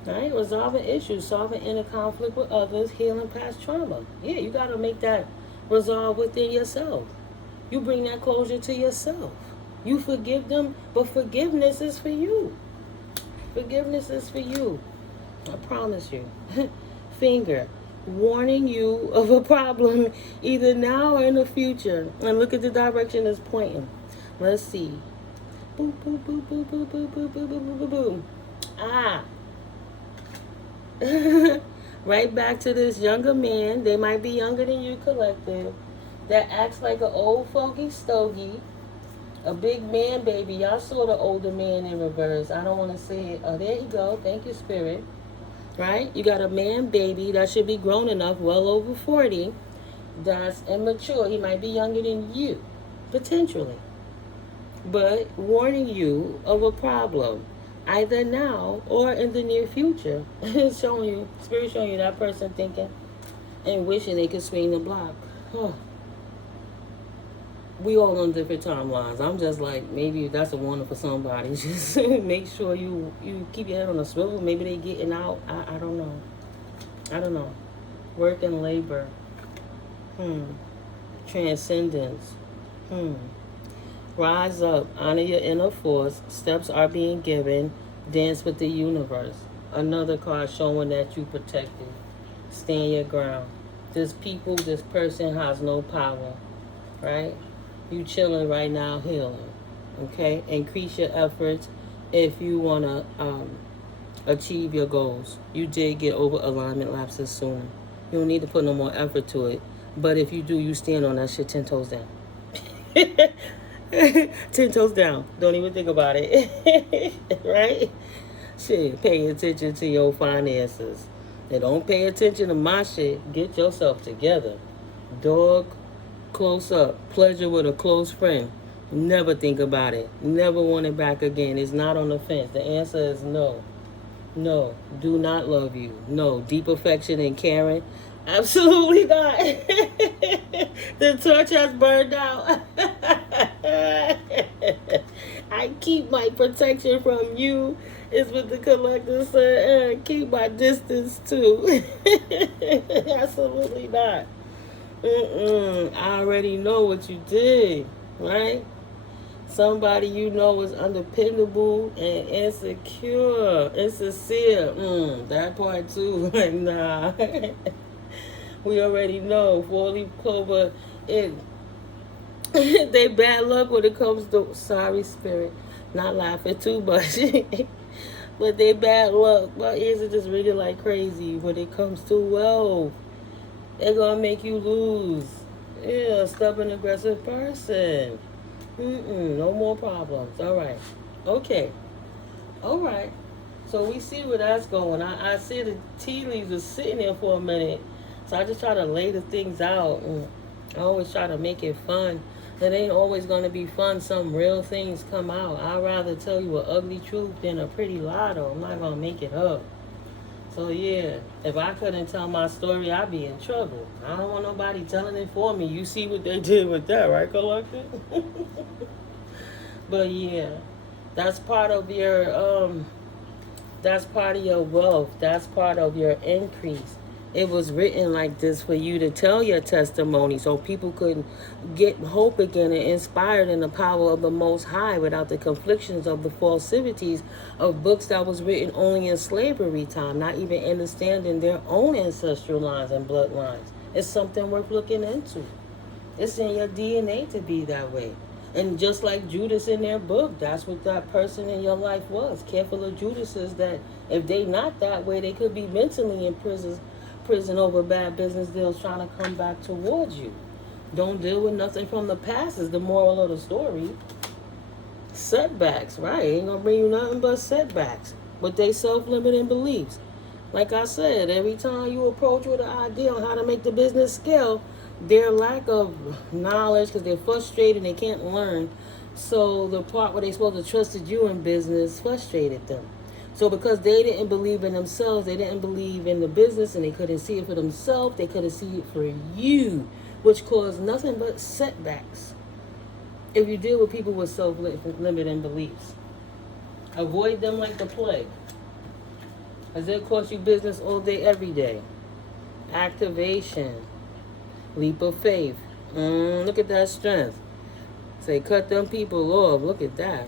Right? Resolving issues, solving inner conflict with others, healing past trauma. Yeah, you got to make that resolve within yourself. You bring that closure to yourself. You forgive them, but forgiveness is for you. Forgiveness is for you. I promise you. Finger, warning you of a problem either now or in the future. And look at the direction it's pointing. Let's see. Boop, boop, boop, boop, boop, boop, boop, boop, boop, boop, boop. Ah. Right back to this younger man. They might be younger than you, collective. That acts like an old fogey stogie. A big man baby. Y'all saw the older man in reverse. I don't want to say it. Oh, there you go. Thank you, Spirit. Right? You got a man baby that should be grown enough, well over 40. That's immature. He might be younger than you, potentially. But warning you of a problem, either now or in the near future. It's showing you, Spirit showing you that person thinking and wishing they could swing the block. Oh. We all on different timelines. I'm just like, maybe that's a warning for somebody. Just make sure you keep your head on a swivel. Maybe they getting out. I don't know. I don't know. Work and labor. Transcendence. Rise up. Honor your inner force. Steps are being given. Dance with the universe. Another card showing that you protected. Stand your ground. This person has no power. Right? You chilling right now, healing. Okay? Increase your efforts if you want to achieve your goals. You did get over alignment lapses sooner. You don't need to put no more effort to it. But if you do, you stand on that shit 10 toes down. 10 toes down. Don't even think about it. Right? Shit, pay attention to your finances. And don't pay attention to my shit. Get yourself together. Dog. Close up. Pleasure with a close friend. Never think about it. Never want it back again. It's not on the fence. The answer is no. No. Do not love you. No. Deep affection and caring. Absolutely not. The torch has burned out. I keep my protection from you. Is what the collector said. Keep my distance too. Absolutely not. I already know what you did, right? Somebody you know is undependable and insecure, insincere. That part too. Like, nah. We already know. 4-leaf clover, they bad luck when it comes to, sorry, Spirit, not laughing too much. But they bad luck. My ears are just ringing like crazy when it comes to wealth. They're going to make you lose. Yeah, stubborn, aggressive person. No more problems. All right. Okay. All right. So we see where that's going. I see the tea leaves are sitting there for a minute. So I just try to lay the things out. I always try to make it fun. It ain't always going to be fun. Some real things come out. I'd rather tell you an ugly truth than a pretty lie, though. I'm not going to make it up. So yeah, if I couldn't tell my story, I'd be in trouble. I don't want nobody telling it for me. You see what they did with that, right, collective? But yeah, that's part of your that's part of your wealth. That's part of your increase. It was written like this for you to tell your testimony so people could get hope again and inspired in the power of the Most High without the conflictions of the falsities of books that was written only in slavery time, not even understanding their own ancestral lines and bloodlines. It's something worth looking into. It's in your DNA to be that way. And just like Judas in their book, that's what that person in your life was. Careful of Judases that if they not that way, they could be mentally in prison over bad business deals trying to come back towards you. Don't deal with nothing from the past is the moral of the story. Setbacks, right? Ain't gonna bring you nothing but setbacks. But they self-limiting beliefs. Like I said, every time you approach with an idea on how to make the business scale, their lack of knowledge, because they're frustrated and they can't learn, So the part where they supposed to trusted you in business frustrated them. So because they didn't believe in themselves, they didn't believe in the business, and they couldn't see it for themselves, they couldn't see it for you, which caused nothing but setbacks. If you deal with people with self-limiting beliefs, avoid them like the plague, as it costs you business all day, every day. Activation, leap of faith. Look at that strength. Say, cut them people off. Look at that.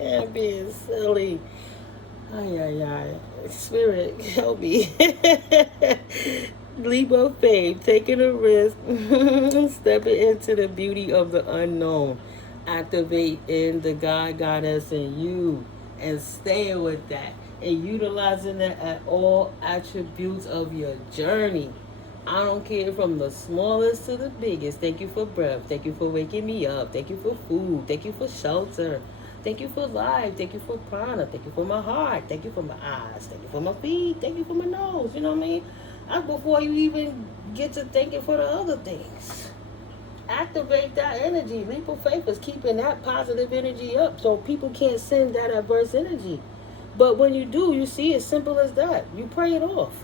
I'm being silly. Ay, ay, ay. Spirit, help me. Leap of faith, taking a risk, stepping into the beauty of the unknown. Activate in the God, Goddess in you, and staying with that, and utilizing that at all attributes of your journey. I don't care from the smallest to the biggest. Thank you for breath. Thank you for waking me up. Thank you for food. Thank you for shelter. Thank you for life. Thank you for prana. Thank you for my heart. Thank you for my eyes. Thank you for my feet. Thank you for my nose. You know what I mean? That's before you even get to thinking for the other things. Activate that energy. Leap of faith is keeping that positive energy up so people can't send that adverse energy. But when you do, you see it's simple as that. You pray it off.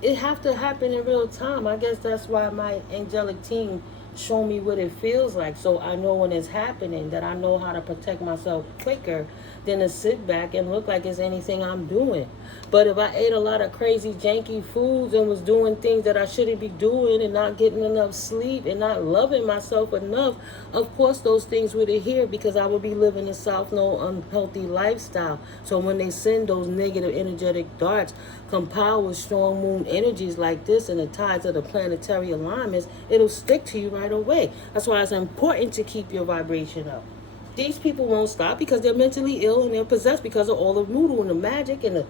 It have to happen in real time. I guess that's why my angelic team show me what it feels like, so I know when it's happening, that I know how to protect myself quicker than to sit back and look like it's anything I'm doing. But if I ate a lot of crazy janky foods and was doing things that I shouldn't be doing and not getting enough sleep and not loving myself enough, of course those things would adhere, because I would be living a South Node unhealthy lifestyle. So when they send those negative energetic darts compiled with strong moon energies like this and the tides of the planetary alignments, it'll stick to you right away. That's why it's important to keep your vibration up. These people won't stop because they're mentally ill and they're possessed because of all the voodoo and the magic and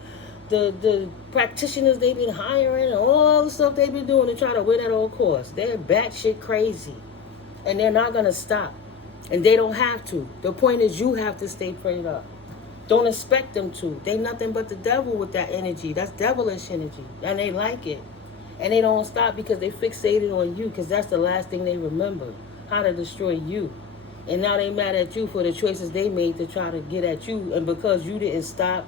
the practitioners they've been hiring and all the stuff they've been doing to try to win at all costs. They're batshit crazy. And they're not going to stop. And they don't have to. The point is you have to stay prayed up. Don't expect them to. They nothing but the devil with that energy. That's devilish energy. And they like it. And they don't stop because they fixated on you, because that's the last thing they remember. How to destroy you. And now they mad at you for the choices they made to try to get at you. And because you didn't stop,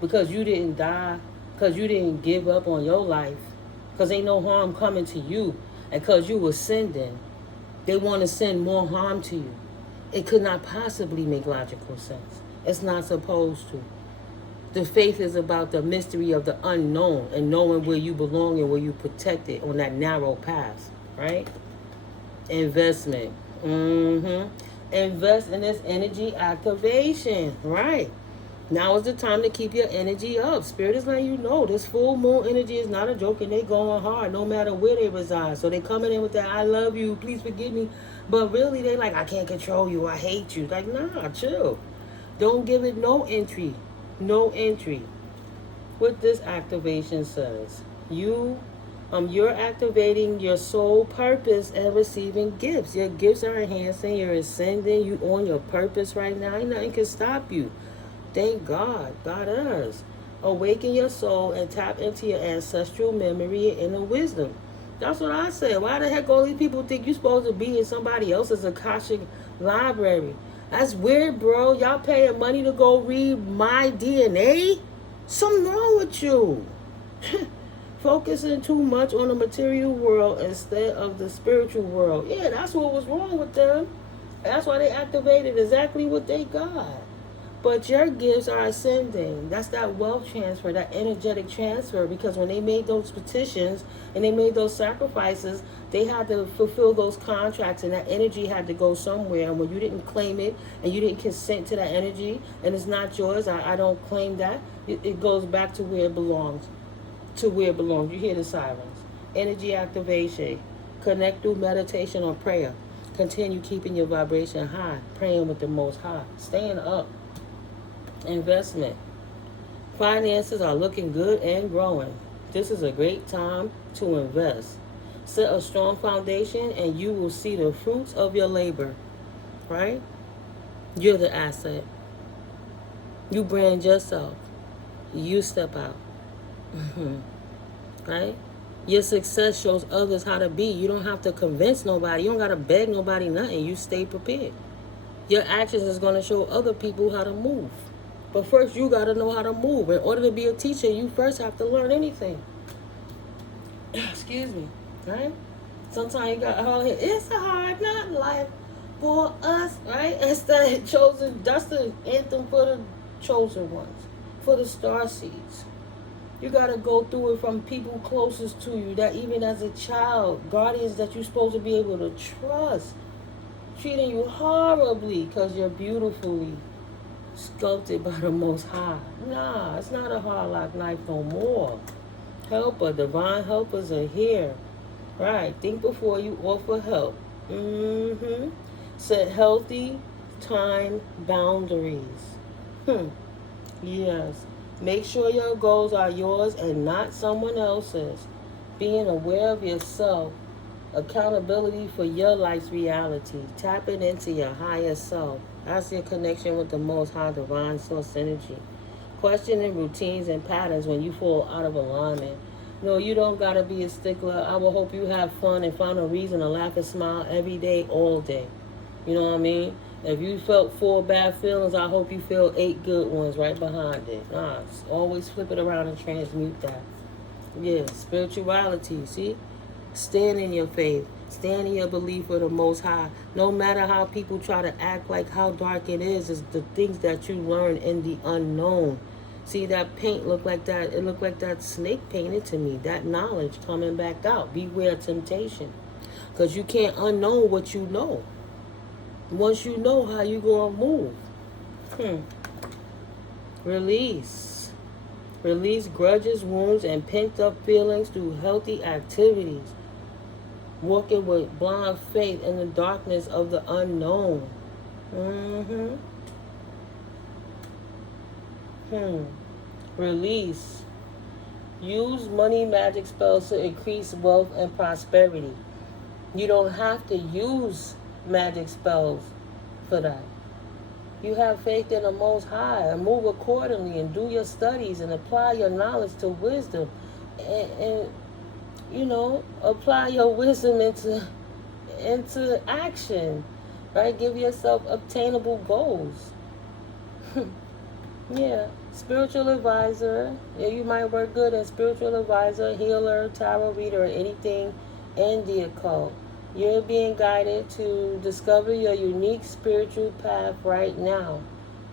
because you didn't die, because you didn't give up on your life, because ain't no harm coming to you, and because you were sending, they want to send more harm to you. It could not possibly make logical sense. It's not supposed to. The faith is about the mystery of the unknown and knowing where you belong and where you protected on that narrow path, right? Investment. Invest in this energy activation, right? Now is the time to keep your energy up. Spirit is letting you know this full moon energy is not a joke, and they going hard no matter where they reside. So they coming in with that, I love you, please forgive me. But really they like, I can't control you, I hate you. Like, nah, chill. Don't give it no entry. No entry. What this activation says, you're activating your soul purpose and receiving gifts. Your gifts are enhancing, you're ascending, you on your purpose right now. Ain't nothing can stop you. Thank God. God is. Awaken your soul and tap into your ancestral memory and inner wisdom. That's what I said. Why the heck all these people think you're supposed to be in somebody else's Akashic library? That's weird, bro. Y'all paying money to go read my DNA? Something wrong with you. Focusing too much on the material world instead of the spiritual world. Yeah, that's what was wrong with them. That's why they activated exactly what they got. But your gifts are ascending. That's that wealth transfer, that energetic transfer. Because when they made those petitions and they made those sacrifices, they had to fulfill those contracts, and that energy had to go somewhere. And when you didn't claim it and you didn't consent to that energy, and it's not yours, I don't claim that, it goes back to where it belongs. To where it belongs. You hear the sirens. Energy activation. Connect through meditation or prayer. Continue keeping your vibration high. Praying with the Most High. Staying up. Investment. Finances are looking good and growing. This is a great time to invest. Set a strong foundation and you will see the fruits of your labor. Right? You're the asset. You brand yourself. You step out. Right? Your success shows others how to be. You don't have to convince nobody. You don't got to beg nobody nothing. You stay prepared. Your actions is going to show other people how to move. But first, you got to know how to move. In order to be a teacher, you first have to learn anything. Excuse me. Right? Sometimes you got it's a hard not life for us, right? That's the chosen. That's the anthem for the chosen ones, for the star seeds. You got to go through it from people closest to you, that even as a child, guardians that you're supposed to be able to trust, treating you horribly because you're beautifully sculpted by the Most High. Nah, it's not a hard life no more. Helper, divine helpers are here. Right, think before you offer help. Set healthy time boundaries. Yes. Make sure your goals are yours and not someone else's. Being aware of yourself. Accountability for your life's reality. Tapping into your higher self. That's your connection with the Most High Divine Source Energy. Questioning routines and patterns when you fall out of alignment. No, you don't got to be a stickler. I will hope you have fun and find a reason to laugh and smile every day, all day. You know what I mean? If you felt 4 bad feelings, I hope you feel 8 good ones right behind it. Always flip it around and transmute that. Yeah, spirituality, see? Stand in your faith. Stand in your belief for the Most High. No matter how people try to act like how dark it is the things that you learn in the unknown. See, that paint looked like that. It looked like that snake painted to me. That knowledge coming back out. Beware temptation. Because you can't unknow what you know. Once you know how you going to move. Release. Release grudges, wounds, and pent-up feelings through healthy activities. Walking with blind faith in the darkness of the unknown. Release. Use money magic spells to increase wealth and prosperity. You don't have to use magic spells for that. You have faith in the Most High and move accordingly and do your studies and apply your knowledge to wisdom and you know, apply your wisdom into action, right? Give yourself obtainable goals. Yeah, spiritual advisor. Yeah, you might work good as spiritual advisor, healer, tarot reader, or anything in the occult. You're being guided to discover your unique spiritual path right now.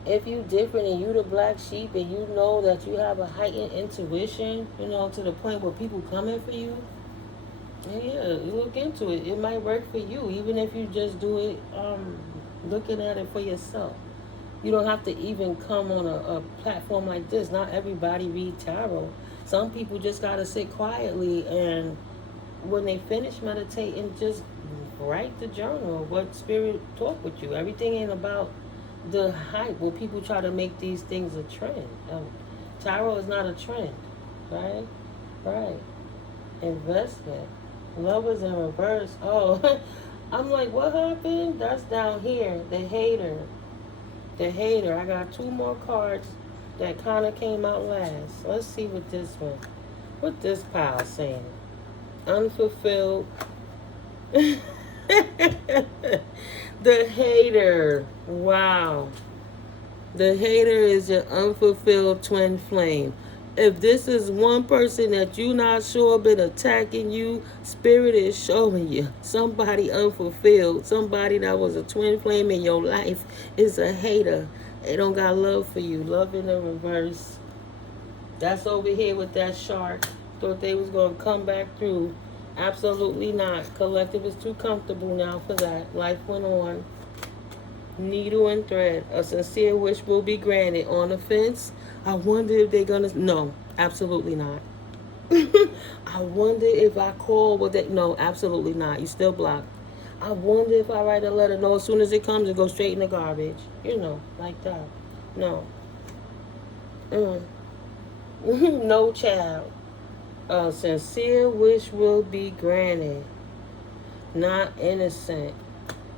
If you different and you the black sheep and you know that you have a heightened intuition, you know, to the point where people coming for you, yeah, you look into it. It might work for you, even if you just do it looking at it for yourself. You don't have to even come on a platform like this. Not everybody read tarot. Some people just got to sit quietly and when they finish meditating, just write the journal of what spirit talk with you. Everything ain't about the hype where people try to make these things a trend. Tarot is not a trend, right? Right. Investment. Lovers in reverse. Oh, I'm like, what happened? That's down here. The hater. The hater. I got 2 more cards that kind of came out last. Let's see what this one, what this pile saying. Unfulfilled. The hater. Wow. The hater is your unfulfilled twin flame. If this is one person that you're not sure been attacking you, spirit is showing you somebody unfulfilled, somebody that was a twin flame in your life is a hater. They don't got love for you. Love in the reverse. That's over here with that shark. Thought they was going to come back through. Absolutely not. Collective is too comfortable now for that. Life went on. Needle and thread. A sincere wish will be granted. On the fence. I wonder if they're going to... No, absolutely not. I wonder if I call... Will they... No, absolutely not. You still blocked. I wonder if I write a letter. No, as soon as it comes, it goes straight in the garbage. You know, like that. No. No, child. A sincere wish will be granted. Not innocent.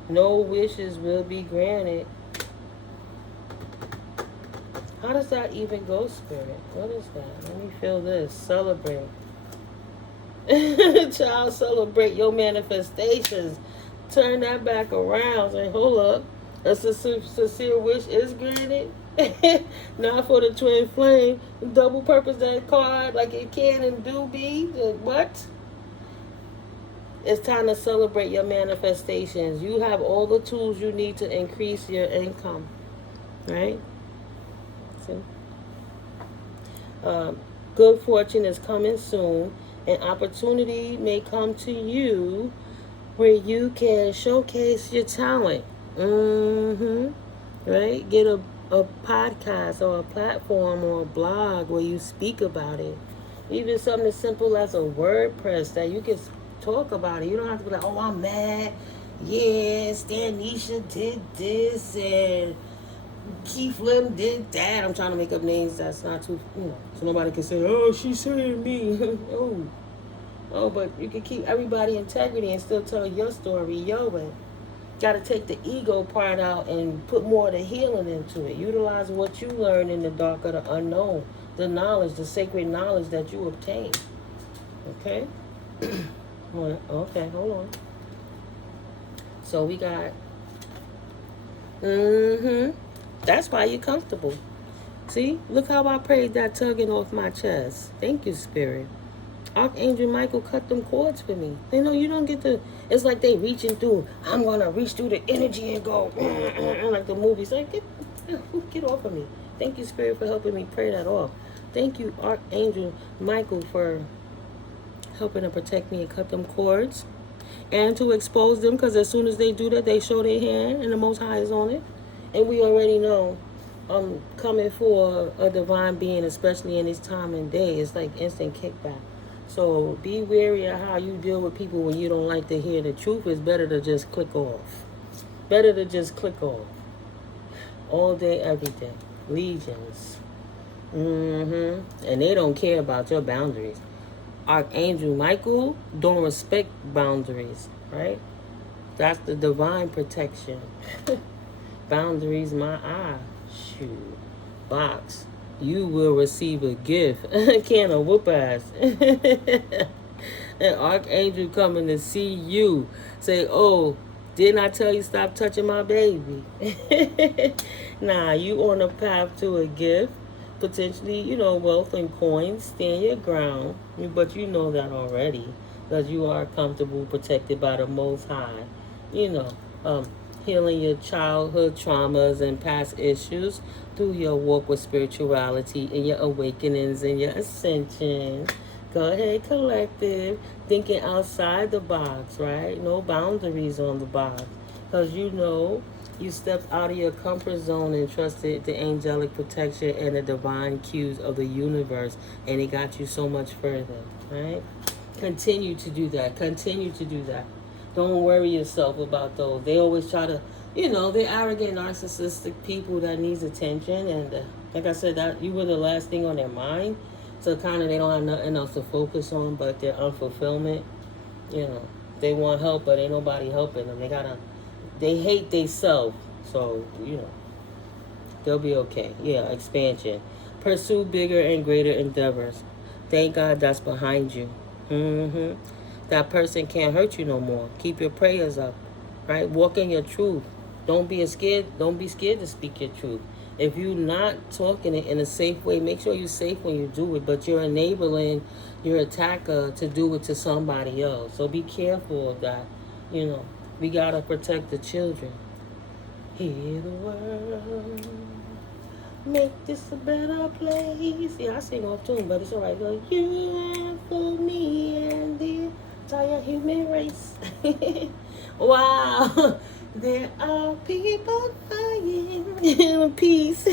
No wishes will be granted. How does that even go, spirit? What is that? Let me feel this. Celebrate. Child, celebrate your manifestations. Turn that back around. Say, hold up. A sincere wish is granted. Not for the twin flame. Double purpose that card like it can and do be. What? It's time to celebrate your manifestations. You have all the tools you need to increase your income. Right? See? Good fortune is coming soon. An opportunity may come to you where you can showcase your talent. Right? Get a podcast or a platform or a blog where you speak about it. Even something as simple as a WordPress that you can talk about it. You don't have to be like, oh, I'm mad. Yeah, Stanisha did this and Keith Lim did that. I'm trying to make up names that's not too, so nobody can say, oh, she's saying me. Oh, but you can keep everybody integrity and still tell your story your way. Got to take the ego part out and put more of the healing into it. Utilize what you learn in the dark of the unknown. The knowledge, the sacred knowledge that you obtain. Okay? Okay, hold on. So we got... That's why you're comfortable. See? Look how I prayed that tugging off my chest. Thank you, Spirit. Archangel Michael cut them cords for me. You know, you don't get to... It's like they reaching through. I'm going to reach through the energy and go... like the movies. Like, get off of me. Thank you, Spirit, for helping me pray that off. Thank you, Archangel Michael, for helping to protect me and cut them cords. And to expose them, because as soon as they do that, they show their hand, and the Most High is on it. And we already know I'm coming for a divine being, especially in this time and day. It's like instant kickback. So be wary of how you deal with people when you don't like to hear the truth. It's better to just click off. Better to just click off. All day, every day. Legions. And they don't care about your boundaries. Archangel Michael don't respect boundaries, right? That's the divine protection. Boundaries, my eye. Shoot. Box. You will receive a gift. Can of whoop ass. An archangel coming to see you. Say, oh, didn't I tell you stop touching my baby? Nah, you on a path to a gift. Potentially, wealth and coins. Stand your ground. But you know that already. Because you are comfortable, protected by the Most High. Healing your childhood traumas and past issues through your walk with spirituality and your awakenings and your ascension. Go ahead, collective. Thinking outside the box, right? No boundaries on the box. Because you stepped out of your comfort zone and trusted the angelic protection and the divine cues of the universe. And it got you so much further, right? Continue to do that. Continue to do that. Don't worry yourself about those. They always try to, they're arrogant, narcissistic people that needs attention. And like I said, that you were the last thing on their mind. So kind of they don't have nothing else to focus on but their unfulfillment. They want help, but ain't nobody helping them. They hate themselves. So, they'll be okay. Yeah, expansion. Pursue bigger and greater endeavors. Thank God that's behind you. That person can't hurt you no more. Keep your prayers up, right? Walk in your truth. Don't be scared to speak your truth. If you're not talking it in a safe way, make sure you're safe when you do it, but you're enabling your attacker to do it to somebody else. So be careful of that. We got to protect the children. Hear the world. Make this a better place. Yeah, I sing off tune, but it's all right. Go, you and for me and the entire human race. Wow. There are people dying in peace.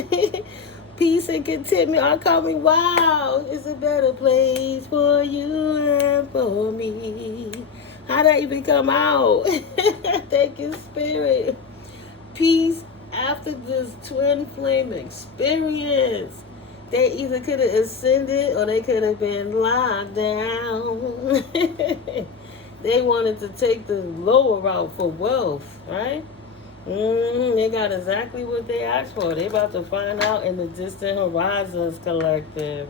Peace and contentment are coming. Wow. It's a better place for you and for me. How'd that even come out? Thank you, Spirit. Peace after this twin flame experience. They either could have ascended or they could have been locked down. They wanted to take the lower route for wealth, right? They got exactly what they asked for. They about to find out in the distant horizons, collective.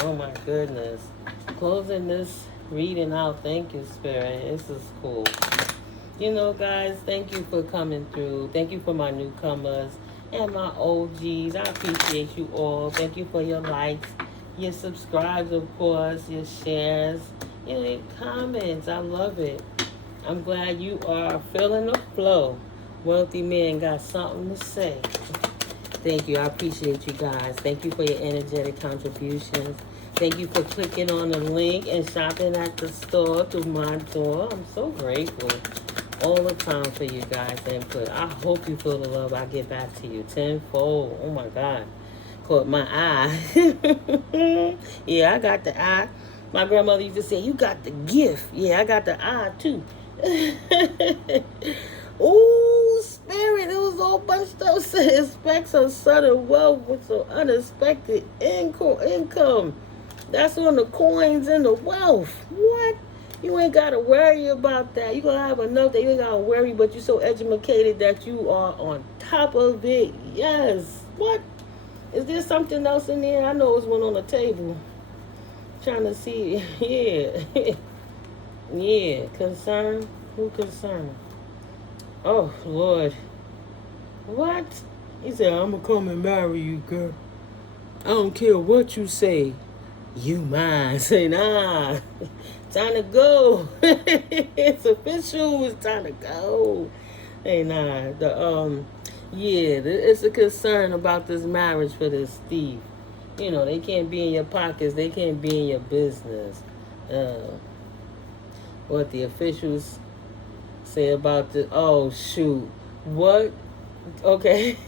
Oh my goodness. Closing this reading out. Thank you, Spirit. This is cool. You know, guys, thank you for coming through. Thank you for my newcomers and my OGs. I appreciate you all. Thank you for your likes, your subscribes, of course, your shares, your comments. I love it. I'm glad you are feeling the flow. Wealthy Man got something to say. Thank you. I appreciate you guys. Thank you for your energetic contributions. Thank you for clicking on the link and shopping at the store through my door. I'm so grateful all the time for you guys' input. I hope you feel the love I get back to you tenfold. Oh my God. Caught my eye. Yeah, I got the eye. My grandmother used to say, you got the gift. Yeah, I got the eye too. Ooh, Spirit, it was all bunched up. Expect some sudden wealth with some unexpected income. That's on the coins and the wealth. What? You ain't got to worry about that. You're going to have enough that you ain't got to worry, but you're so educated that you are on top of it. Yes. What? Is there something else in there? I know it's one on the table. Trying to see. Yeah. Yeah. Concern? Who concerned? Oh, Lord. What? He said, I'm going to come and marry you, girl. I don't care what you say. You mine. Say, nah. Time to go. It's official. It's time to go. Hey, nah. It's a concern about this marriage for this thief. You know, they can't be in your pockets. They can't be in your business. What the officials say about the... Oh, shoot. What? Okay.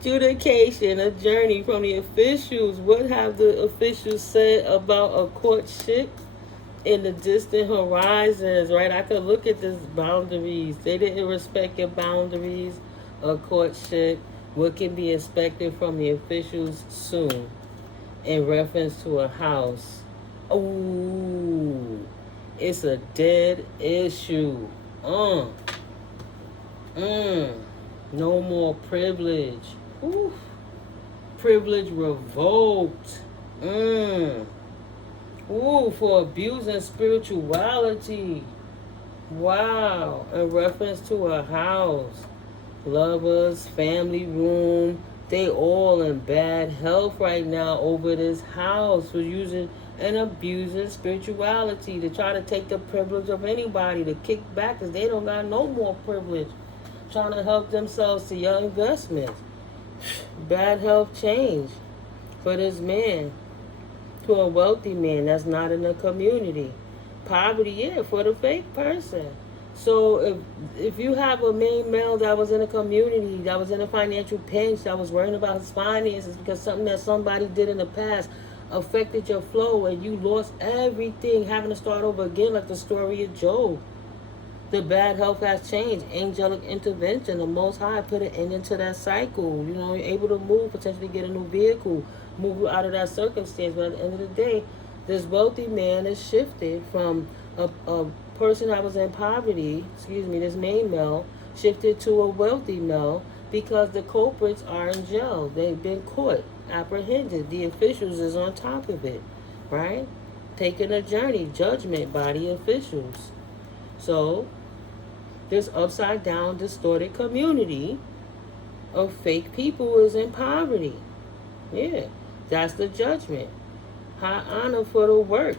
Adjudication, a journey from the officials. What have the officials said about a courtship in the distant horizons, right? I could look at this boundaries. They didn't respect your boundaries. A courtship. What can be expected from the officials soon in reference to a house? Ooh, it's a dead issue. No more privilege. Ooh. Privilege revoked. Ooh, for abusing spirituality. Wow. In reference to a house. Lovers, family room. They all in bad health right now over this house for using and abusing spirituality to try to take the privilege of anybody to kick back because they don't got no more privilege. Trying to help themselves to your investments. Bad health change for this man to a wealthy man that's not in the community. Poverty, yeah, for the fake person. So if you have a main male that was in a community, that was in a financial pinch, that was worrying about his finances because something that somebody did in the past affected your flow and you lost everything, having to start over again like the story of Job. The bad health has changed. Angelic intervention. The Most High put an end into that cycle. You know, you're able to move, potentially get a new vehicle, move out of that circumstance. But at the end of the day, this wealthy man is shifted from a person that was in poverty, this main male, shifted to a wealthy male because the culprits are in jail. They've been caught, apprehended. The officials is on top of it, right? Taking a journey, judgment by the officials. So, this upside down, distorted community of fake people is in poverty. Yeah, that's the judgment. High honor for the work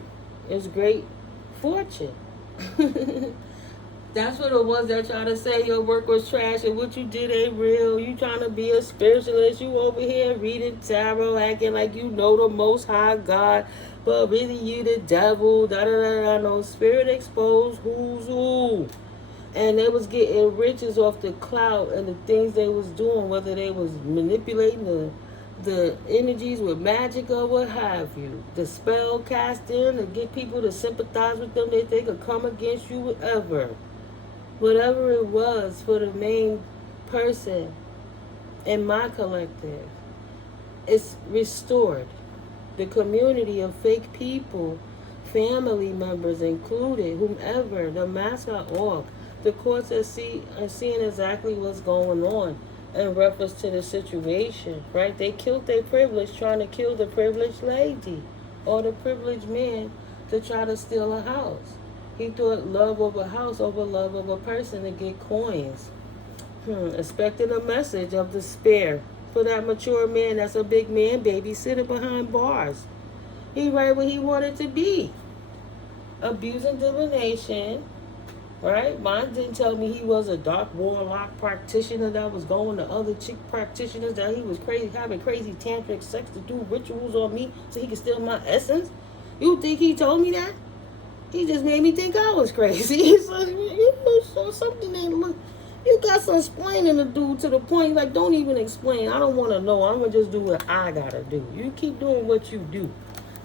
is great fortune. That's for the ones that try to say your work was trash and what you did ain't real. You trying to be a spiritualist. You over here reading tarot, acting like you know the Most High God, but really you the devil. No, spirit exposed who's who. And they was getting riches off the clout and the things they was doing, whether they was manipulating the energies with magic or what have you. The spell casting to get people to sympathize with them, they could come against you whatever it was for the main person in my collective. It's restored. The community of fake people, family members included, whomever, the mascot off. The courts are seeing exactly what's going on in reference to the situation, right? They killed their privilege trying to kill the privileged lady. or the privileged man to try to steal a house. He thought love of a house over love of a person to get coins. Expecting a message of despair for that mature man that's a big man baby sitting behind bars. He right where he wanted to be. Abusing divination, right? Mine didn't tell me he was a dark warlock practitioner that was going to other chick practitioners, that he was crazy, having crazy tantric sex to do rituals on me so he could steal my essence. You think he told me that? He just made me think I was crazy. So, something ain't look. You got some explaining to do, to the point, like, don't even explain. I don't want to know. I'm going to just do what I got to do. You keep doing what you do.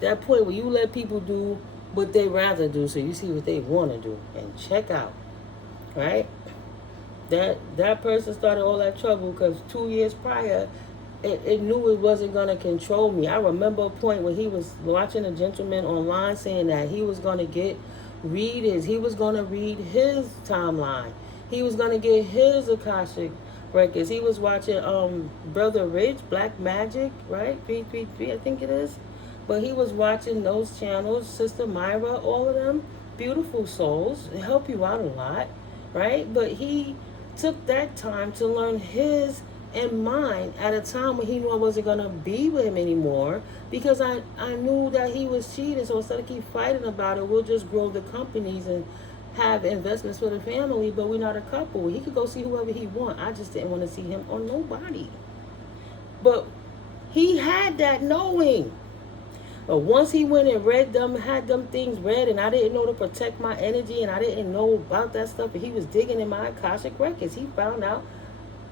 That point where you let people do what they rather do, so you see what they want to do. And check out. Right? That person started all that trouble because 2 years prior, it knew it wasn't going to control me. I remember a point where he was watching a gentleman online saying that he was going to he was going to read his timeline. He was going to get his Akashic records. He was watching Brother Rich, Black Magic, right? 333, I think it is. But he was watching those channels, Sister Myra, all of them. Beautiful souls. They help you out a lot, right? But he took that time to learn his and mine at a time when he knew I wasn't going to be with him anymore, because I knew that he was cheating. So instead of keep fighting about it, we'll just grow the companies and have investments for the family, but we're not a couple. He could go see whoever he want. I just didn't want to see him or nobody. But he had that knowing. But once he went and had them things read, and I didn't know to protect my energy, and I didn't know about that stuff, and he was digging in my Akashic records, he found out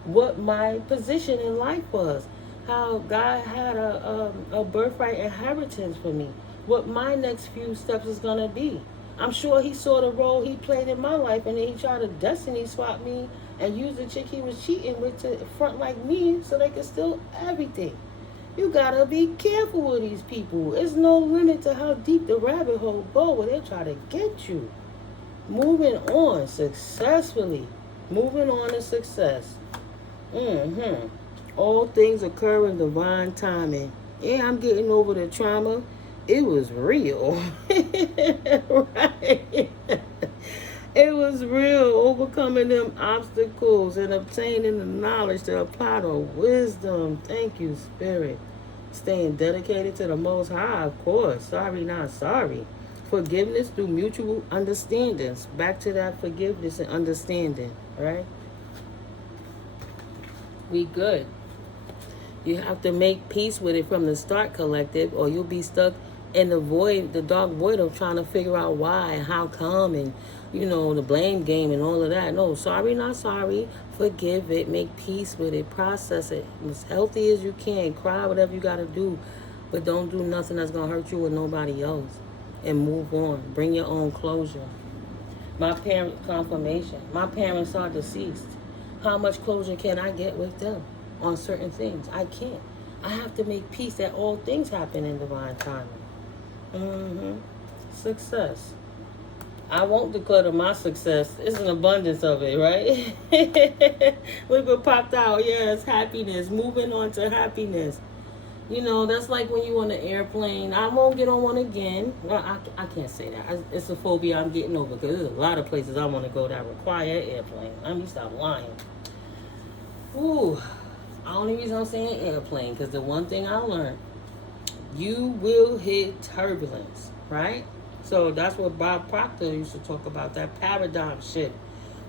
what my position in life was, how God had a birthright inheritance for me, what my next few steps is going to be. I'm sure he saw the role he played in my life, and then he tried to destiny swap me and use the chick he was cheating with to front like me so they could steal everything. You gotta be careful with these people. There's no limit to how deep the rabbit hole go where they try to get you. Moving on successfully. Moving on to success. All things occur in divine timing. Yeah, I'm getting over the trauma. It was real. Right? It was real, overcoming them obstacles and obtaining the knowledge to apply the wisdom. Thank you, Spirit. Staying dedicated to the Most High, of course. Sorry, not sorry. Forgiveness through mutual understandings. Back to that forgiveness and understanding, right? We good. You have to make peace with it from the start, collective, or you'll be stuck in the void, the dark void of trying to figure out why and how come, and the blame game and all of that. No, sorry, not sorry. Forgive it. Make peace with it. Process it as healthy as you can. Cry, whatever you got to do, but don't do nothing that's gonna hurt you or nobody else. And move on. Bring your own closure. My parent confirmation. My parents are deceased. How much closure can I get with them on certain things? I can't. I have to make peace that all things happen in divine timing. Success. I won't declare my success. It's an abundance of it, right? Look what popped out. Yes, happiness. Moving on to happiness. That's like when you on an airplane. I won't get on one again. Well, I can't say that. It's a phobia I'm getting over, because there's a lot of places I want to go that require airplane. Let me stop lying. Ooh. The only reason I'm saying airplane, because the one thing I learned, you will hit turbulence, right? So that's what Bob Proctor used to talk about, that paradigm shift.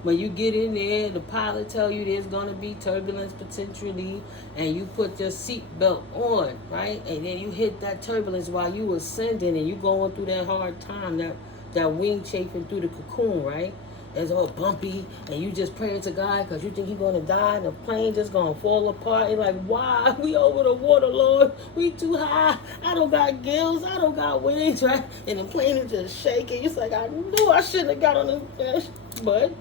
When you get in there, the pilot tell you there's going to be turbulence potentially, and you put your seatbelt on, right? And then you hit that turbulence while you ascending, and you going through that hard time, that wing chafing through the cocoon, right? It's all bumpy, and you just praying to God because you think you're going to die, and the plane just going to fall apart. You're like, why? We over the water, Lord. We too high. I don't got gills. I don't got wings, right? And the plane is just shaking. It's like, I knew I shouldn't have got on the fish. But,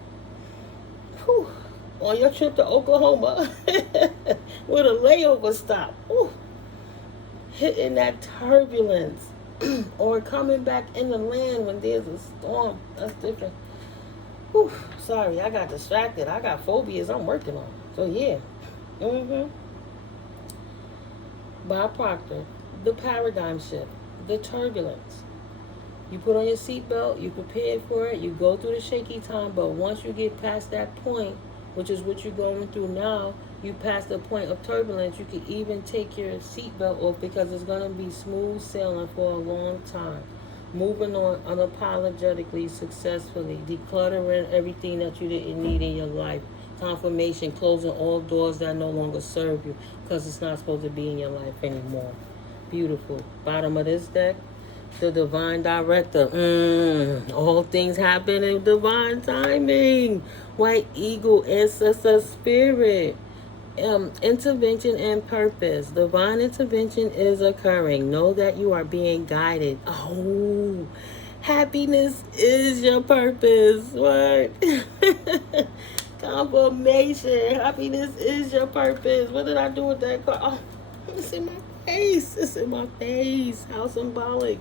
on your trip to Oklahoma, with a layover stop, hitting that turbulence, or coming back in the land when there's a storm, that's different. Sorry, I got distracted. I got phobias I'm working on. So, yeah. Bob Proctor, the paradigm shift. the turbulence. You put on your seatbelt, you prepare for it, you go through the shaky time, but once you get past that point, which is what you're going through now, you pass the point of turbulence, you can even take your seatbelt off because it's going to be smooth sailing for a long time. Moving on unapologetically, successfully, decluttering everything that you didn't need in your life. Confirmation, closing all doors that no longer serve you because it's not supposed to be in your life anymore. Beautiful. Bottom of this deck, the divine director. All things happen in divine timing. White eagle, ancestor spirit. Intervention and purpose. Divine intervention is occurring. Know that you are being guided. Oh, happiness is your purpose. What? Confirmation. Happiness is your purpose. What did I do with that card? Oh, it's in my face. It's in my face. How symbolic.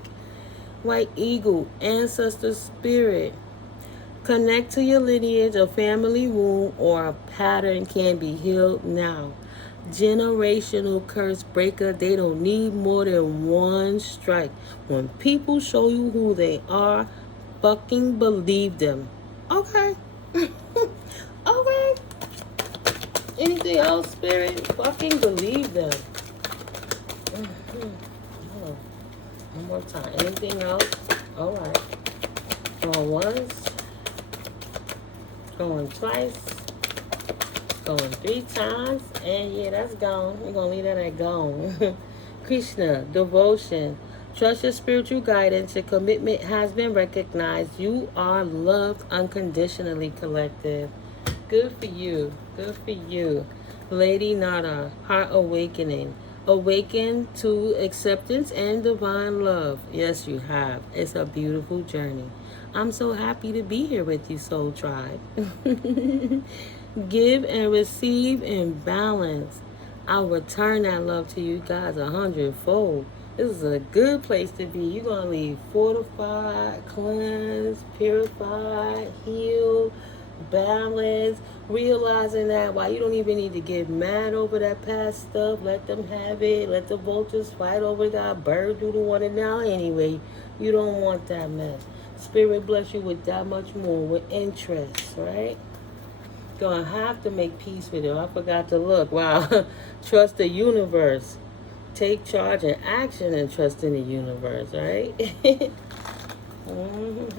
White eagle, ancestor spirit. Connect to your lineage, a family wound, or a pattern can be healed now. Generational curse breaker. They don't need more than one strike. When people show you who they are, fucking believe them. Okay. Okay. Anything else, spirit? Fucking believe them. Oh, one more time. Anything else? All right. Going once. Going twice. Going 3 times. And yeah, that's gone. We're going to leave that at gone. Krishna, devotion. Trust your spiritual guidance. Your commitment has been recognized. You are loved unconditionally, collective. Good for you. Good for you. Lady Nada, heart awakening. Awaken to acceptance and divine love. Yes, you have. It's a beautiful journey. I'm so happy to be here with you, Soul Tribe. Give and receive in balance. I'll return that love to you guys 100-fold. This is a good place to be. You're going to leave fortified, cleansed, purified, healed, balanced, realizing that while you don't even need to get mad over that past stuff, let them have it. Let the vultures fight over that bird do the one and now anyway. You don't want that mess. Spirit bless you with that much more, with interest, right? Gonna have to make peace with it. I forgot to look. Wow. Trust the universe. Take charge and action and trust in the universe, right?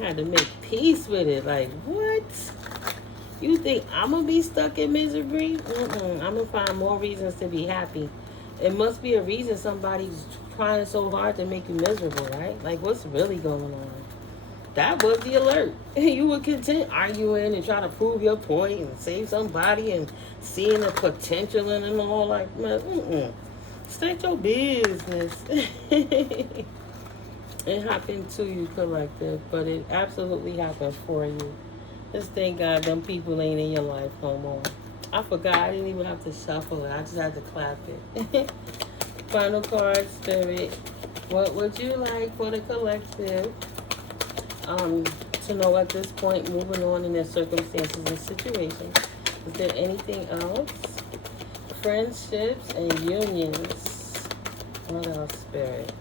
Had to make peace with it. Like, what? You think I'm going to be stuck in misery? I'm going to find more reasons to be happy. It must be a reason somebody's trying so hard to make you miserable, right? Like, what's really going on? That was the alert. You would continue arguing and trying to prove your point and save somebody and seeing the potential in them all. Like, man, state your business. It happened to you, collective, but it absolutely happened for you. Just thank God them people ain't in your life no more. I forgot. I didn't even have to shuffle it. I just had to clap it. Final card, Spirit. What would you like for the collective to know at this point, moving on in their circumstances and situations? Is there anything else? Friendships and unions. What else, Spirit?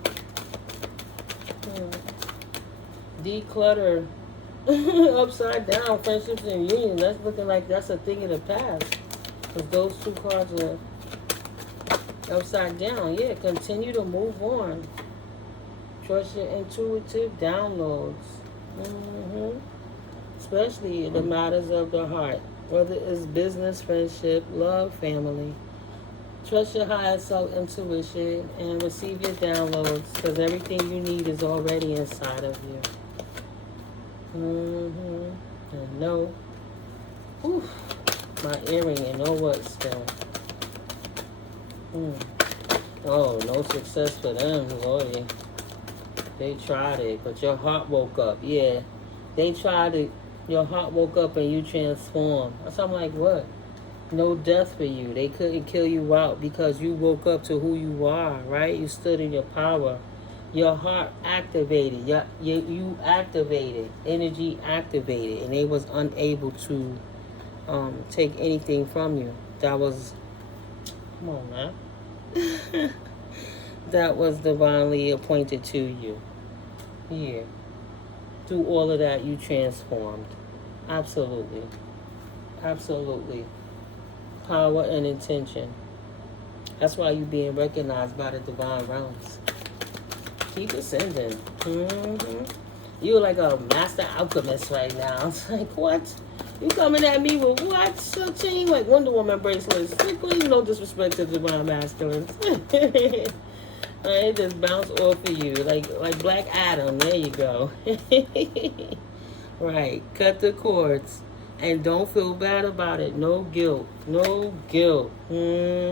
Declutter. Upside down, friendships and unions. That's looking like that's a thing of the past. Because those 2 cards are upside down. Yeah, continue to move on. Trust your intuitive downloads. Especially in the matters of the heart. Whether it's business, friendship, love, family. Trust your higher self intuition and receive your downloads. Because everything you need is already inside of you. And no. Oof. My earring and no what still. Oh, no success for them, Lordy. They tried it, but your heart woke up. Yeah. They tried it. Your heart woke up and you transformed. So I'm like, what? No death for you. They couldn't kill you out because you woke up to who you are, right? You stood in your power. Your heart activated. You activated. Energy activated. And they was unable to take anything from you. That was... Come on, man. that was divinely appointed to you. Here. Through all of that, you transformed. Absolutely. Absolutely. Power and intention. That's why you're being recognized by the divine realms. Keep ascending. You're like a master alchemist right now. It's like, what? You coming at me with what? So chain like Wonder Woman bracelets. Please, no disrespect to the divine masculine. It just bounce off of you like Black Adam. There you go. Right. Cut the cords. And don't feel bad about it. No guilt. No guilt.